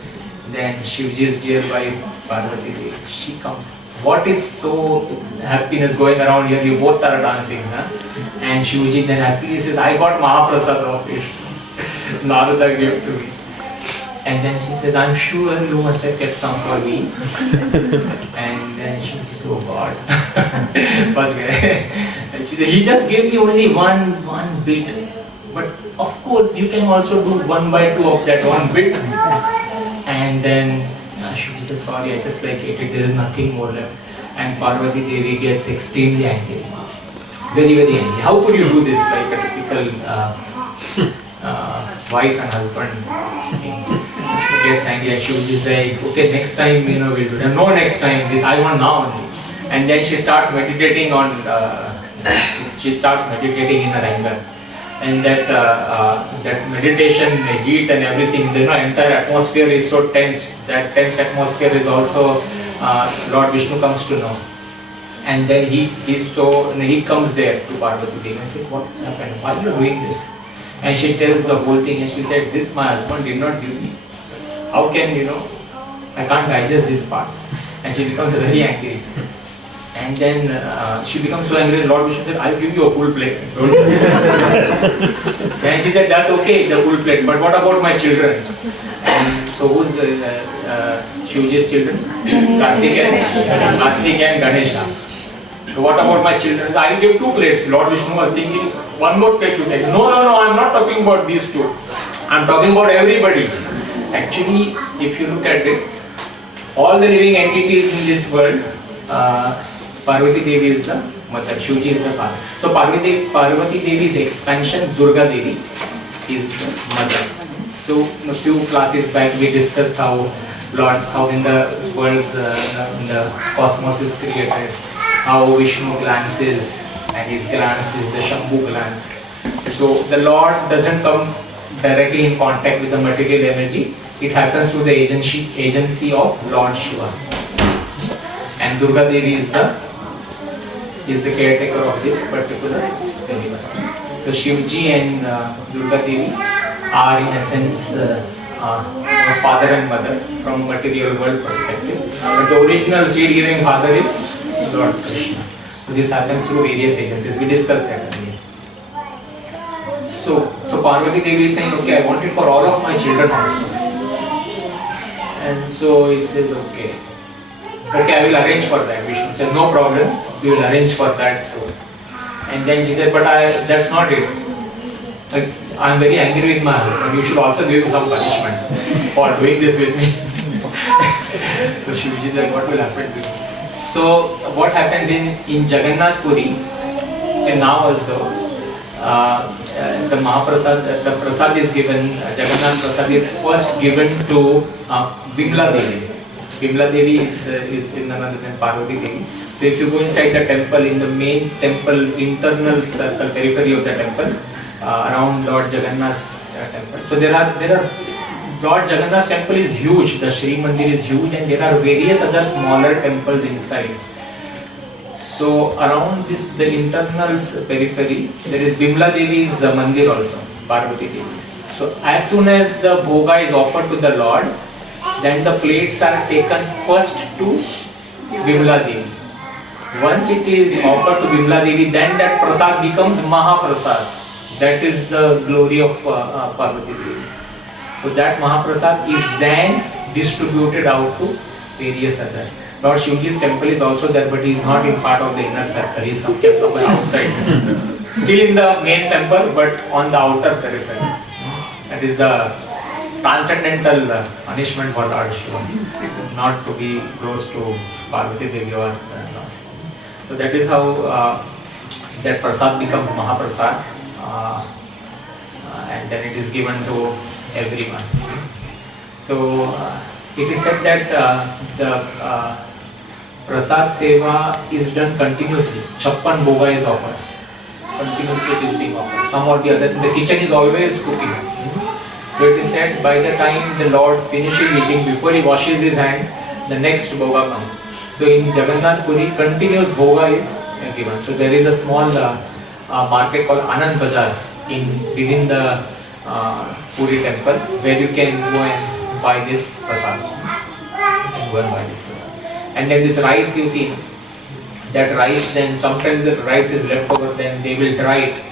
then Shivaji's dear wife, Pārtha, she comes. What is so happiness going around here? You both are dancing. Huh? And Shivaji then happily says, I got Mahaprasad of Krishna. Narada gave to me. And then she says, I'm sure you must have kept some for me. And then she says, oh God. First guy. And she said, he just gave me only one bit. But of course, you can also do 1 by 2 of that one bit. And then Shivaji says, sorry, I just like ate it, there is nothing more left. And Parvati Devi gets extremely angry. Very, very angry. How could you do this? Like a typical wife and husband thing. She gets angry and Shivaji is like, okay, next time, we'll do it. No, next time, this I want now only. And then she starts meditating on, in her anger. And that meditation, the heat and everything, entire atmosphere is so tense. That tense atmosphere is also Lord Vishnu comes to know. And then he comes there to Parvati Devi and says, what has happened? Why are you doing this? And she tells the whole thing and she said, this my husband did not give me. How can, I can't digest this part. And she becomes very angry. And then she becomes so angry, Lord Vishnu said, I'll give you a full plate. Don't do it. And she said, that's okay, the full plate, but what about my children? And so who's Shivaji's children? Kartik and Ganesha. So what about my children? I'll give 2 plates. Lord Vishnu was thinking, 1 more plate to take. No, I'm not talking about these 2. I'm talking about everybody. Actually, if you look at it, all the living entities in this world, Parvati Devi is the mother, Shivaji is the father. So Parvati Devi's expansion, Durga Devi, is the mother. So a few classes back we discussed how in the world's, in the cosmos is created, how Vishnu glances and his glance is the Shambhu glance. So the Lord doesn't come directly in contact with the material energy, it happens through the agency of Lord Shiva. And Durga Devi is the caretaker of this particular universe. So Shivji and Durga Devi are in essence father and mother from material world perspective. But the original seed giving father is Lord Krishna. So this happens through various agencies. We discussed that earlier. So Parvati Devi is saying, okay, I want it for all of my children also. And so he says, okay. okay, I will arrange for that. Vishnu said, no problem, we will arrange for that too. And then she said, but that's not it. Like, I am very angry with my husband. You should also give me some punishment for doing this with me. So she was like, what will happen to me? So what happens in Jagannath Puri, and now also, the Mahaprasad, the Prasad is given, Jagannath Prasad is first given to Bimla Devi. Bimla Devi is none other than Parvati Devi. So if you go inside the temple, in the main temple, internal circle, periphery of the temple, around Lord Jagannath's temple. So there are Lord Jagannath's temple is huge, the Sri Mandir is huge, and there are various other smaller temples inside. So around this, the internal periphery, there is Bimla Devi's Mandir also, Parvati Devi. So as soon as the bhoga is offered to the Lord, then the plates are taken first to Bimla Devi. Once it is offered to Bimla Devi, then that prasad becomes Mahaprasad. That is the glory of Parvati Devi. So that Mahaprasad is then distributed out to various others. Lord Shivji's temple is also there, but he is not in part of the inner circle. He is kept somewhere outside. Still in the main temple, but on the outer periphery. That is the transcendental punishment for Lord Shiva, not to be close to Parvati Devi or Lord. So that is how that prasad becomes Mahaprasad, and then it is given to everyone. So it is said that the prasad seva is done continuously. Chappan bhoga is offered. Continuously it is being offered. Some or the other. The kitchen is always cooking. So it is said by the time the Lord finishes eating, before he washes his hands, the next bhoga comes. So in Jagannath Puri, continuous bhoga is given. So there is a small market called Anand Bazar within the Puri temple, where you can go and buy this prasad. You can go and buy this prasad. And then this rice you see, that rice, then sometimes the rice is left over, then they will dry it,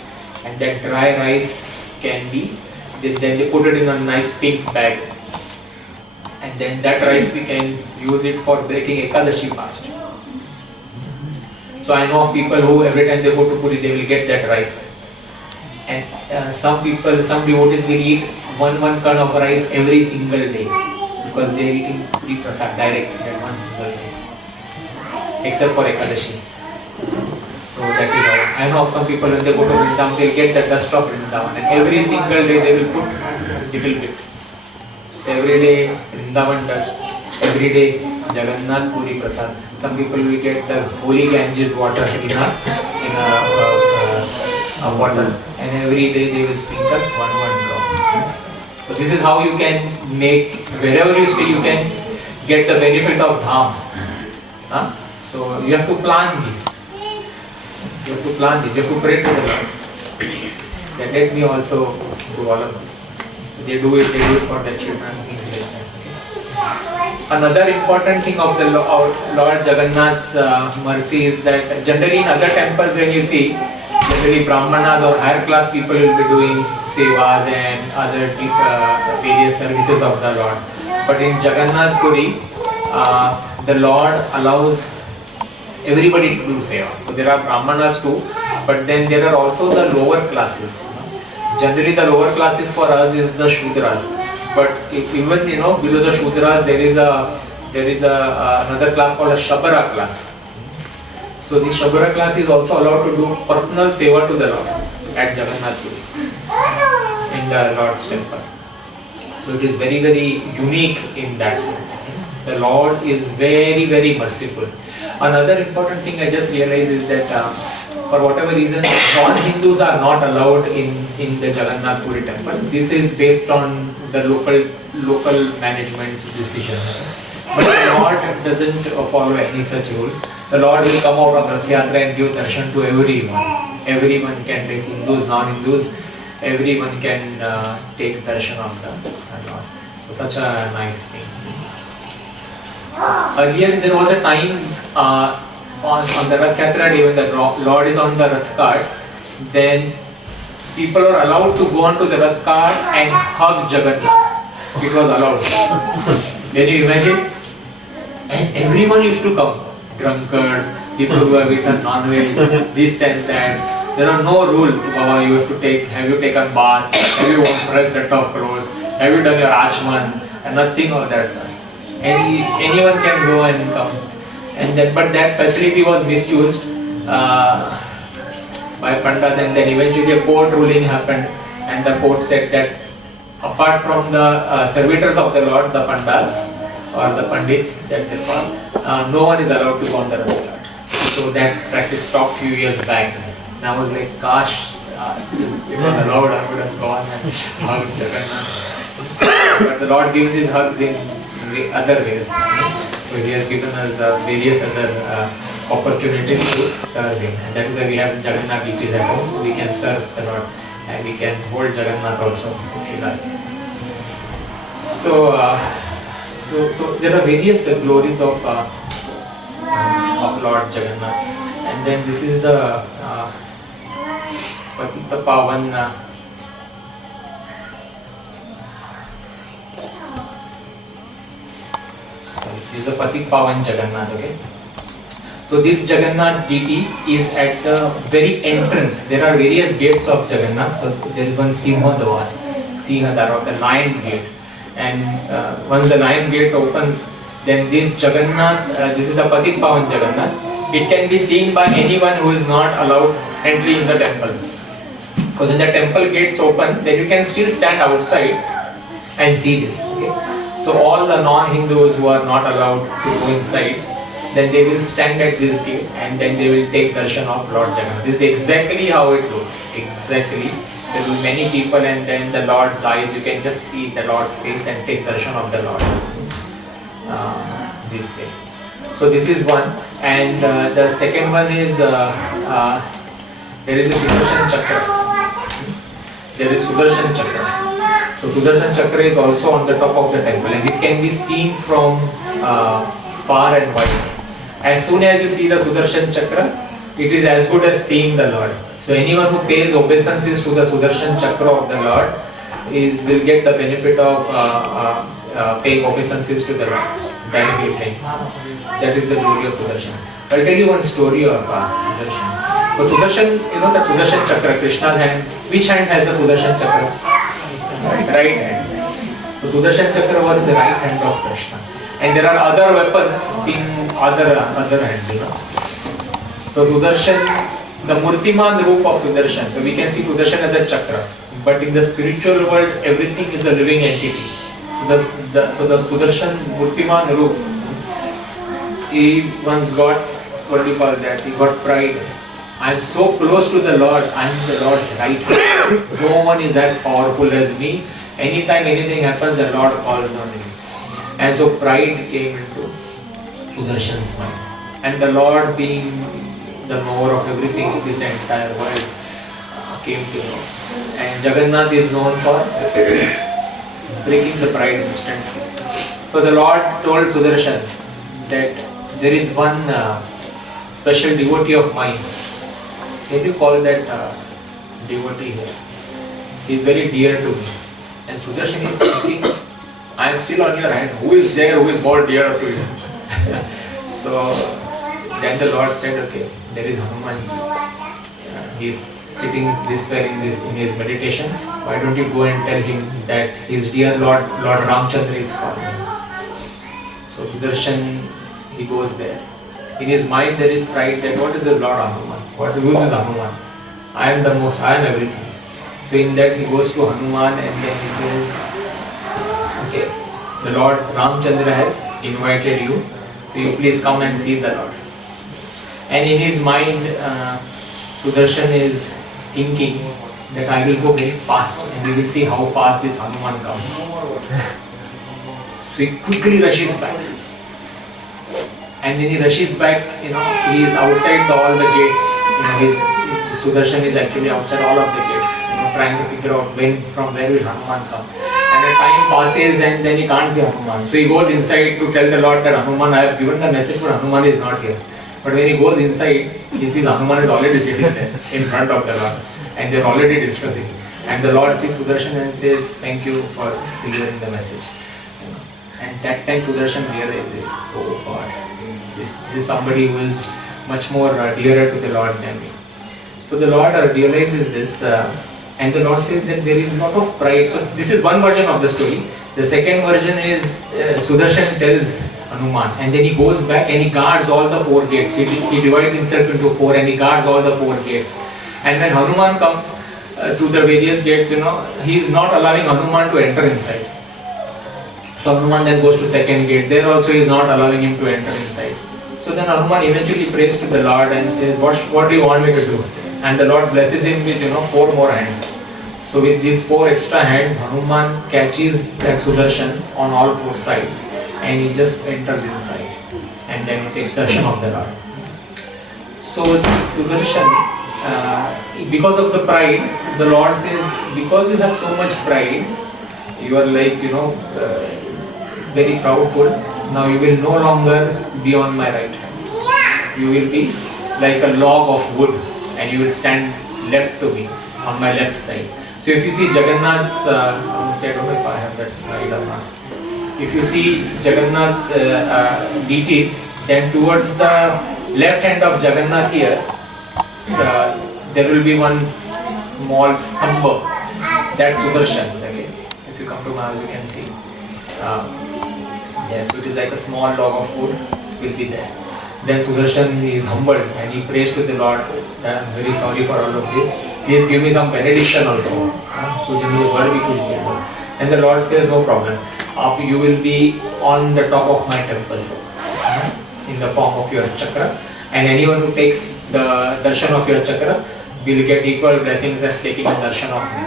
and that dry rice can be, then they put it in a nice pink bag, and then that rice we can use it for breaking Ekadashi fast. So I know of people who every time they go to Puri, they will get that rice. And some devotees will eat one can of rice every single day, because they are eating Puri Prasad directly, that one single rice, except for Ekadashi. So that is how. I know of some people when they go to Vrindavan, they will get the dust of Vrindavan, and every single day they will put little bit. Every day Vrindavan dust, every day Jagannath Puri Prasad. Some people will get the holy Ganges water in a water, and every day they will sprinkle one drop. So this is how you can make, wherever you stay, you can get the benefit of Dham. So you have to plan this. You have to plan this. You have to pray to the Lord. Then let me also do all of this. So they do it for their children, things like that. Another important thing of the Lord Jagannath's mercy is that generally in other temples, when you see, generally Brahmanas or higher class people will be doing sevas and other various services of the Lord. But in Jagannath Puri, the Lord allows everybody to do seva. So there are Brahmanas too, but then there are also the lower classes. Generally the lower classes for us is the Shudras. But even below the Shudras there is another class called a Shabara class. So this Shabara class is also allowed to do personal seva to the Lord at Jagannath Puri in the Lord's temple. So it is very, very unique in that sense. The Lord is very, very merciful. Another important thing I just realized is that for whatever reason, non-Hindus are not allowed in the Jagannath Puri temple. This is based on the local management's decision. But the Lord doesn't follow any such rules. The Lord will come out of Rath Yatra and give darshan to everyone. Everyone can take, Hindus, non-Hindus, everyone can take darshan of the Lord. So such a nice thing. Earlier there was a time on the Rath Yatra day when the Lord is on the Rath cart, then people are allowed to go onto the Rath cart and hug Jagannath. It was allowed. Can you imagine? And everyone used to come. Drunkards, people who have eaten non-veg, this and that. There are no rule. Baba, you have to have you taken bath? Have you worn fresh set of clothes? Have you done your Achman? And nothing of that sort. Anyone can go and come. And then, but that facility was misused by Pandas, and then eventually a court ruling happened, and the court said that apart from the servitors of the Lord, the Pandas or the Pandits that they call, no one is allowed to go on the Lord. So that practice stopped few years back. And I was like, gosh, it was allowed, I would have gone and hugged Jagannath. But the Lord gives his hugs in other ways. So he has given us various other opportunities to serve him. And that is why we have Jagannath deities at home, so we can serve the Lord. And we can hold Jagannath also if you like. So there are various glories of Lord Jagannath. And then this is the Patita Pavan this is the Patita Pavan Jagannath, okay? So this Jagannath deity is at the very entrance. There are various gates of Jagannath. So there is one Simhadwar, the lion gate. And once the lion gate opens, then this Jagannath, this is the Patita Pavan Jagannath. It can be seen by anyone who is not allowed entry in the temple. Because when the temple gates open, then you can still stand outside and see this. Okay? So all the non-Hindus who are not allowed to go inside, then they will stand at this gate and then they will take darshan of Lord Jagannath. This is exactly how it looks. Exactly. There will be many people, and then the Lord's eyes, you can just see the Lord's face and take darshan of the Lord. This way. So this is one. And the second one is, there is a Sudarshan Chakra. There is Sudarshan Chakra. So Sudarshan Chakra is also on the top of the temple, and it can be seen from far and wide. As soon as you see the Sudarshan Chakra, it is as good as seeing the Lord. So anyone who pays obeisances to the Sudarshan Chakra of the Lord will get the benefit of paying obeisances to the Lord. That is the glory of Sudarshan. I'll tell you one story of Sudarshan. So Sudarshan, you know the Sudarshan Chakra, Krishna's hand. Which hand has the Sudarshan Chakra? Right hand. So Sudarshan Chakra was the right hand of Krishna. And there are other weapons in other hands, you know. So Sudarshan, the Murtiman roop of Sudarshan. So we can see Sudarshan as a chakra. But in the spiritual world, everything is a living entity. So the Sudarshan's Murtiman roop, he once got, what do you call that? He got pride. I am so close to the Lord, I am the Lord's right hand. No one is as powerful as me. Anytime anything happens, the Lord calls on me. And so pride came into Sudarshan's mind. And the Lord, being the knower of everything in this entire world, came to know. And Jagannath is known for breaking the pride instantly. So the Lord told Sudarshan that there is one special devotee of mine. Can you call that devotee here? He is very dear to me. And Sudarshan is thinking, I am still on your hand. Who is there who is more dear to you? So then the Lord said, okay, there is Hanuman. He is sitting this way in his meditation. Why don't you go and tell him that his dear Lord Ramchandra is calling him? So Sudarshan, he goes there. In his mind there is pride that what is the Lord Hanuman? Who is Hanuman? I am everything. So in that he goes to Hanuman and then he says, okay, the Lord Ramchandra has invited you, so you please come and see the Lord. And in his mind, Sudarshan is thinking that I will go very fast and we will see how fast this Hanuman comes. So he quickly rushes back. And when he rushes back, he is outside all the gates. Sudarshan is actually outside all of the gates, trying to figure out from where will Hanuman come. And the time passes and then he can't see Hanuman. So he goes inside to tell the Lord that Hanuman, I have given the message but Hanuman is not here. But when he goes inside, he sees Hanuman is already sitting there in front of the Lord. And they are already discussing. And the Lord sees Sudarshan and says, thank you for delivering the message. And that time Sudarshan realizes, oh God, this is somebody who is much more dearer to the Lord than me. So the Lord realizes this, and the Lord says that there is a lot of pride. So this is one version of the story. The second version is Sudarshan tells Hanuman, and then he goes back and he guards all the 4 gates. He divides himself into 4 and he guards all the 4 gates. And when Hanuman comes to the various gates, he is not allowing Hanuman to enter inside. So Hanuman then goes to second gate. There also he is not allowing him to enter inside. So then Hanuman eventually prays to the Lord and says, what do you want me to do? And the Lord blesses him with 4 more hands. So with these 4 extra hands, Hanuman catches that Sudarshan on all 4 sides and he just enters inside and then he takes darshan of the Lord. So this Sudarshan, because of the pride, the Lord says, because you have so much pride, you are like, very proudful, now you will no longer be on my right hand. You will be like a log of wood and you will stand left to me, on my left side. So if you see Jagannath's, I don't know if I have that slide or not. If you see Jagannath's deities, then towards the left hand of Jagannath here, there will be one small stamba. That's Sudarshan. Okay? If you come to my house, you can see. Yes, so it is like a small log of wood will be there. Then Sudarshan is humbled and he prays to the Lord, I am very sorry for all of this. Please give me some benediction also. And the Lord says, no problem. You will be on the top of my temple in the form of your chakra. And anyone who takes the darshan of your chakra will get equal blessings as taking a darshan of me.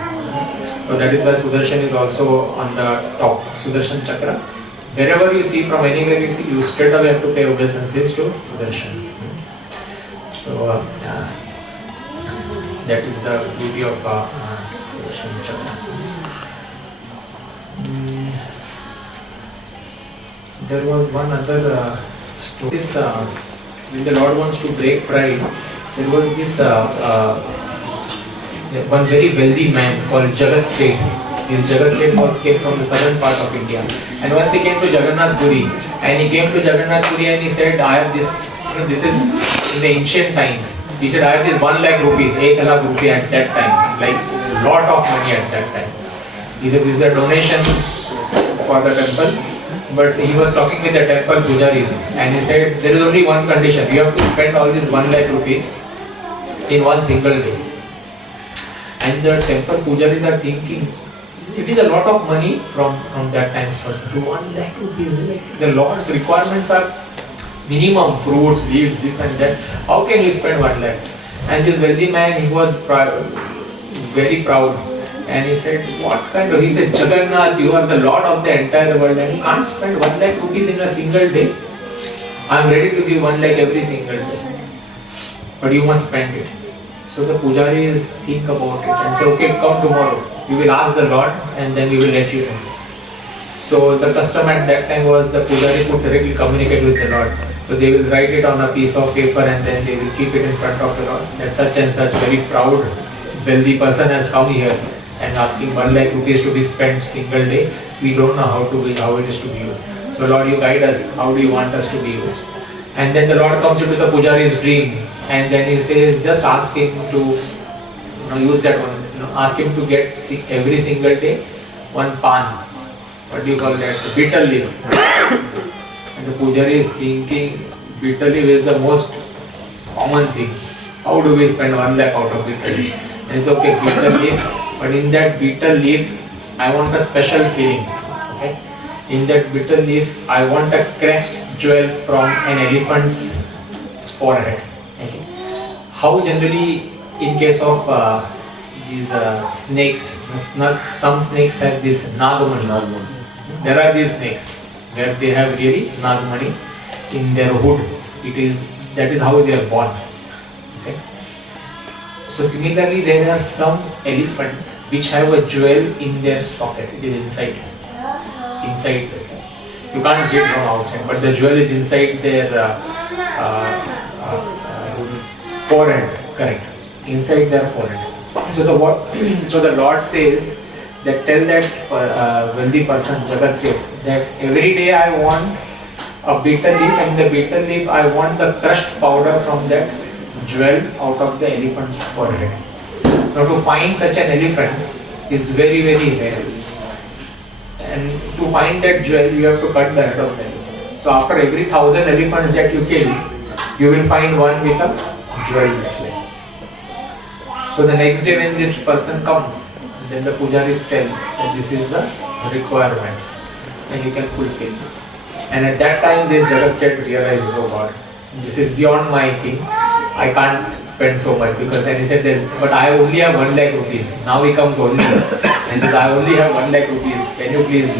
So that is why Sudarshan is also on the top, Sudarshan chakra. Wherever you see, from anywhere you see, you straight away have to pay obeisances to Sudarshan. So that is the beauty of Sudarshan chakra. There was one other story. When the Lord wants to break pride, there was this one very wealthy man called Jagannath. This Jagannath came from the southern part of India. And once he came to Jagannath Puri, and he came to Jagannath Puri and he said, I have this, this is in the ancient times. He said, I have this 1 lakh rupees, 1 lakh rupee at that time, like lot of money at that time. He said, this is a donation for the temple. But he was talking with the temple pujaris and he said, there is only one condition, you have to spend all these 1 lakh rupees in one single day. And the temple pujaris are thinking, it is a lot of money from that time's person to 1 lakh rupees. Like the Lord's requirements are minimum fruits, leaves, this and that. How can you spend 1 lakh? And this wealthy man, he was very proud. And he said, what kind of, he said, Jagannath, you are the Lord of the entire world and you can't spend 1 lakh rupees in a single day. I am ready to give 1 lakh every single day. But you must spend it. So the pujaris think about it and say, okay, come tomorrow. You will ask the Lord and then we will let you know. So the custom at that time was the pujari could directly communicate with the Lord. So they will write it on a piece of paper and then they will keep it in front of the Lord. That such and such very proud, wealthy person has come here and asking 1 lakh rupees to be spent single day. We don't know how it is to be used. So Lord, you guide us. How do you want us to be used? And then the Lord comes into the pujari's dream and then he says, just ask him to use that one. Ask him to get every single day 1 pan. What do you call that? Betel leaf. And the pujari is thinking, betel leaf is the most common thing. How do we spend 1 lakh out of betel leaf? And it's okay, betel leaf. But in that betel leaf, I want a special feeling. Okay? In that betel leaf, I want a crest jewel from an elephant's forehead. Okay? How generally, in case of these snakes, some snakes have this nagamani. There are these snakes where they have really nagamani in their hood. That is how they are born. Okay? So similarly, there are some elephants which have a jewel in their socket. It is inside. Okay. You can't see it from outside, but the jewel is inside their forehead. Correct. Inside their forehead. So the Lord says that tell that wealthy person, Jagat Seth, that every day I want a betel leaf, and the betel leaf I want the crushed powder from that jewel out of the elephant's forehead. Now to find such an elephant is very very rare, and to find that jewel you have to cut the head of the elephant. So after every 1,000 elephants that you kill, you will find one with a jewel this way. So the next day when this person comes, then the pujaris tell that this is the requirement and you can fulfill. And at that time this Jagat Seth realizes, oh God, this is beyond my thing. I can't spend so much, because then he said, but I only have 1 lakh rupees. Now he comes only and says, I only have 1 lakh rupees. Can you please,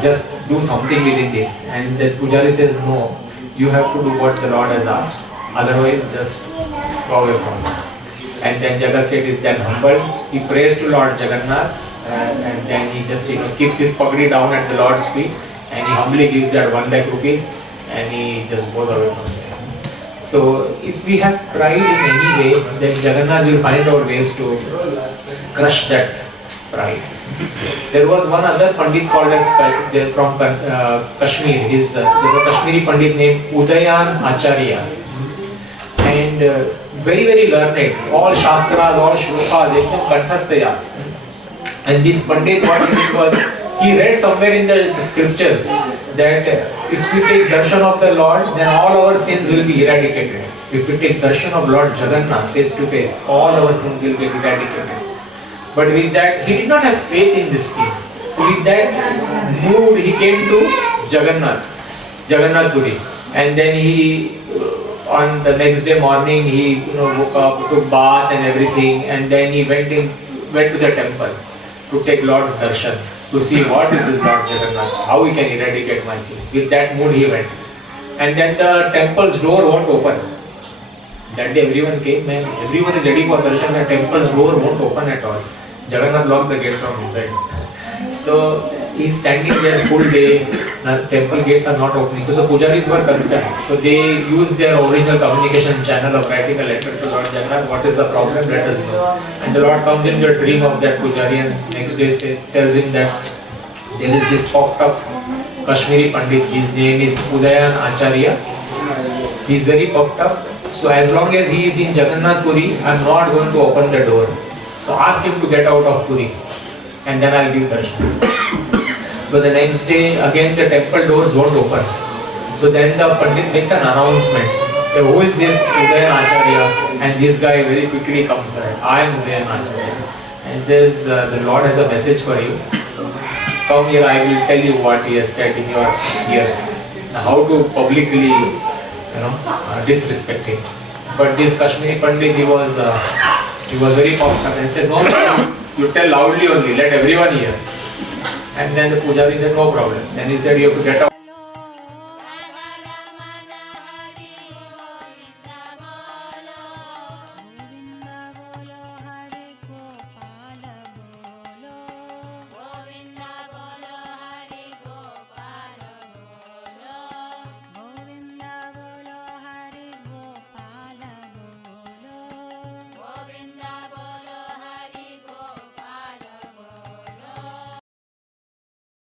just do something within this? And the pujari says, no, you have to do what the Lord has asked. Otherwise, just go away from it. And then Jagat Seth is then humbled. He prays to Lord Jagannath, and then he just keeps his pagadi down at the Lord's feet, and he humbly gives that 1 lakh rupees, and he just goes away from it. So if we have pride in any way, then Jagannath will find out ways to crush that pride. There was one other Pandit called as from Kashmir. There was a Kashmiri Pandit named Udayan Acharya, and very very learned, all shastras, all shlokas, ekdam kanthastaya. And this Pandit, what he did was, he read somewhere in the scriptures that if we take darshan of the Lord, then all our sins will be eradicated. If we take darshan of Lord Jagannath face to face, all our sins will get eradicated. But with that, he did not have faith in this thing. With that mood, he came to Jagannath Puri, and then he, on the next day morning, he woke up, took bath and everything, and then he went to the temple to take Lord's darshan, to see what is this Lord Jagannath, how he can eradicate my sin. With that mood he went. And then the temple's door won't open. That day everyone came, man, everyone is ready for darshan, the temple's door won't open at all. Jagannath locked the gates from inside. So he's standing there full day, the temple gates are not opening. So the pujaris were concerned. So they used their original communication channel of writing a letter to Lord Jagannath, what is the problem, let us know. And the Lord comes in the dream of that pujari, and next day tells him that there is this popped up Kashmiri Pandit, his name is Udayan Acharya. He is very popped up. So as long as he is in Jagannath Puri, I am not going to open the door. So ask him to get out of Puri, and then I will give darshan. So the next day again the temple doors won't open. So then the Pandit makes an announcement. Who is this Udayan Acharya? And this guy very quickly comes out. I am Udayan Acharya. And he says, the Lord has a message for you. Come here, I will tell you what he has said in your ears. How to publicly, disrespect him. But this Kashmiri Pandit, he was very pumped up and said, no, you tell loudly only, let everyone hear. And then the pujari said, no problem. Then he said, you have to get out.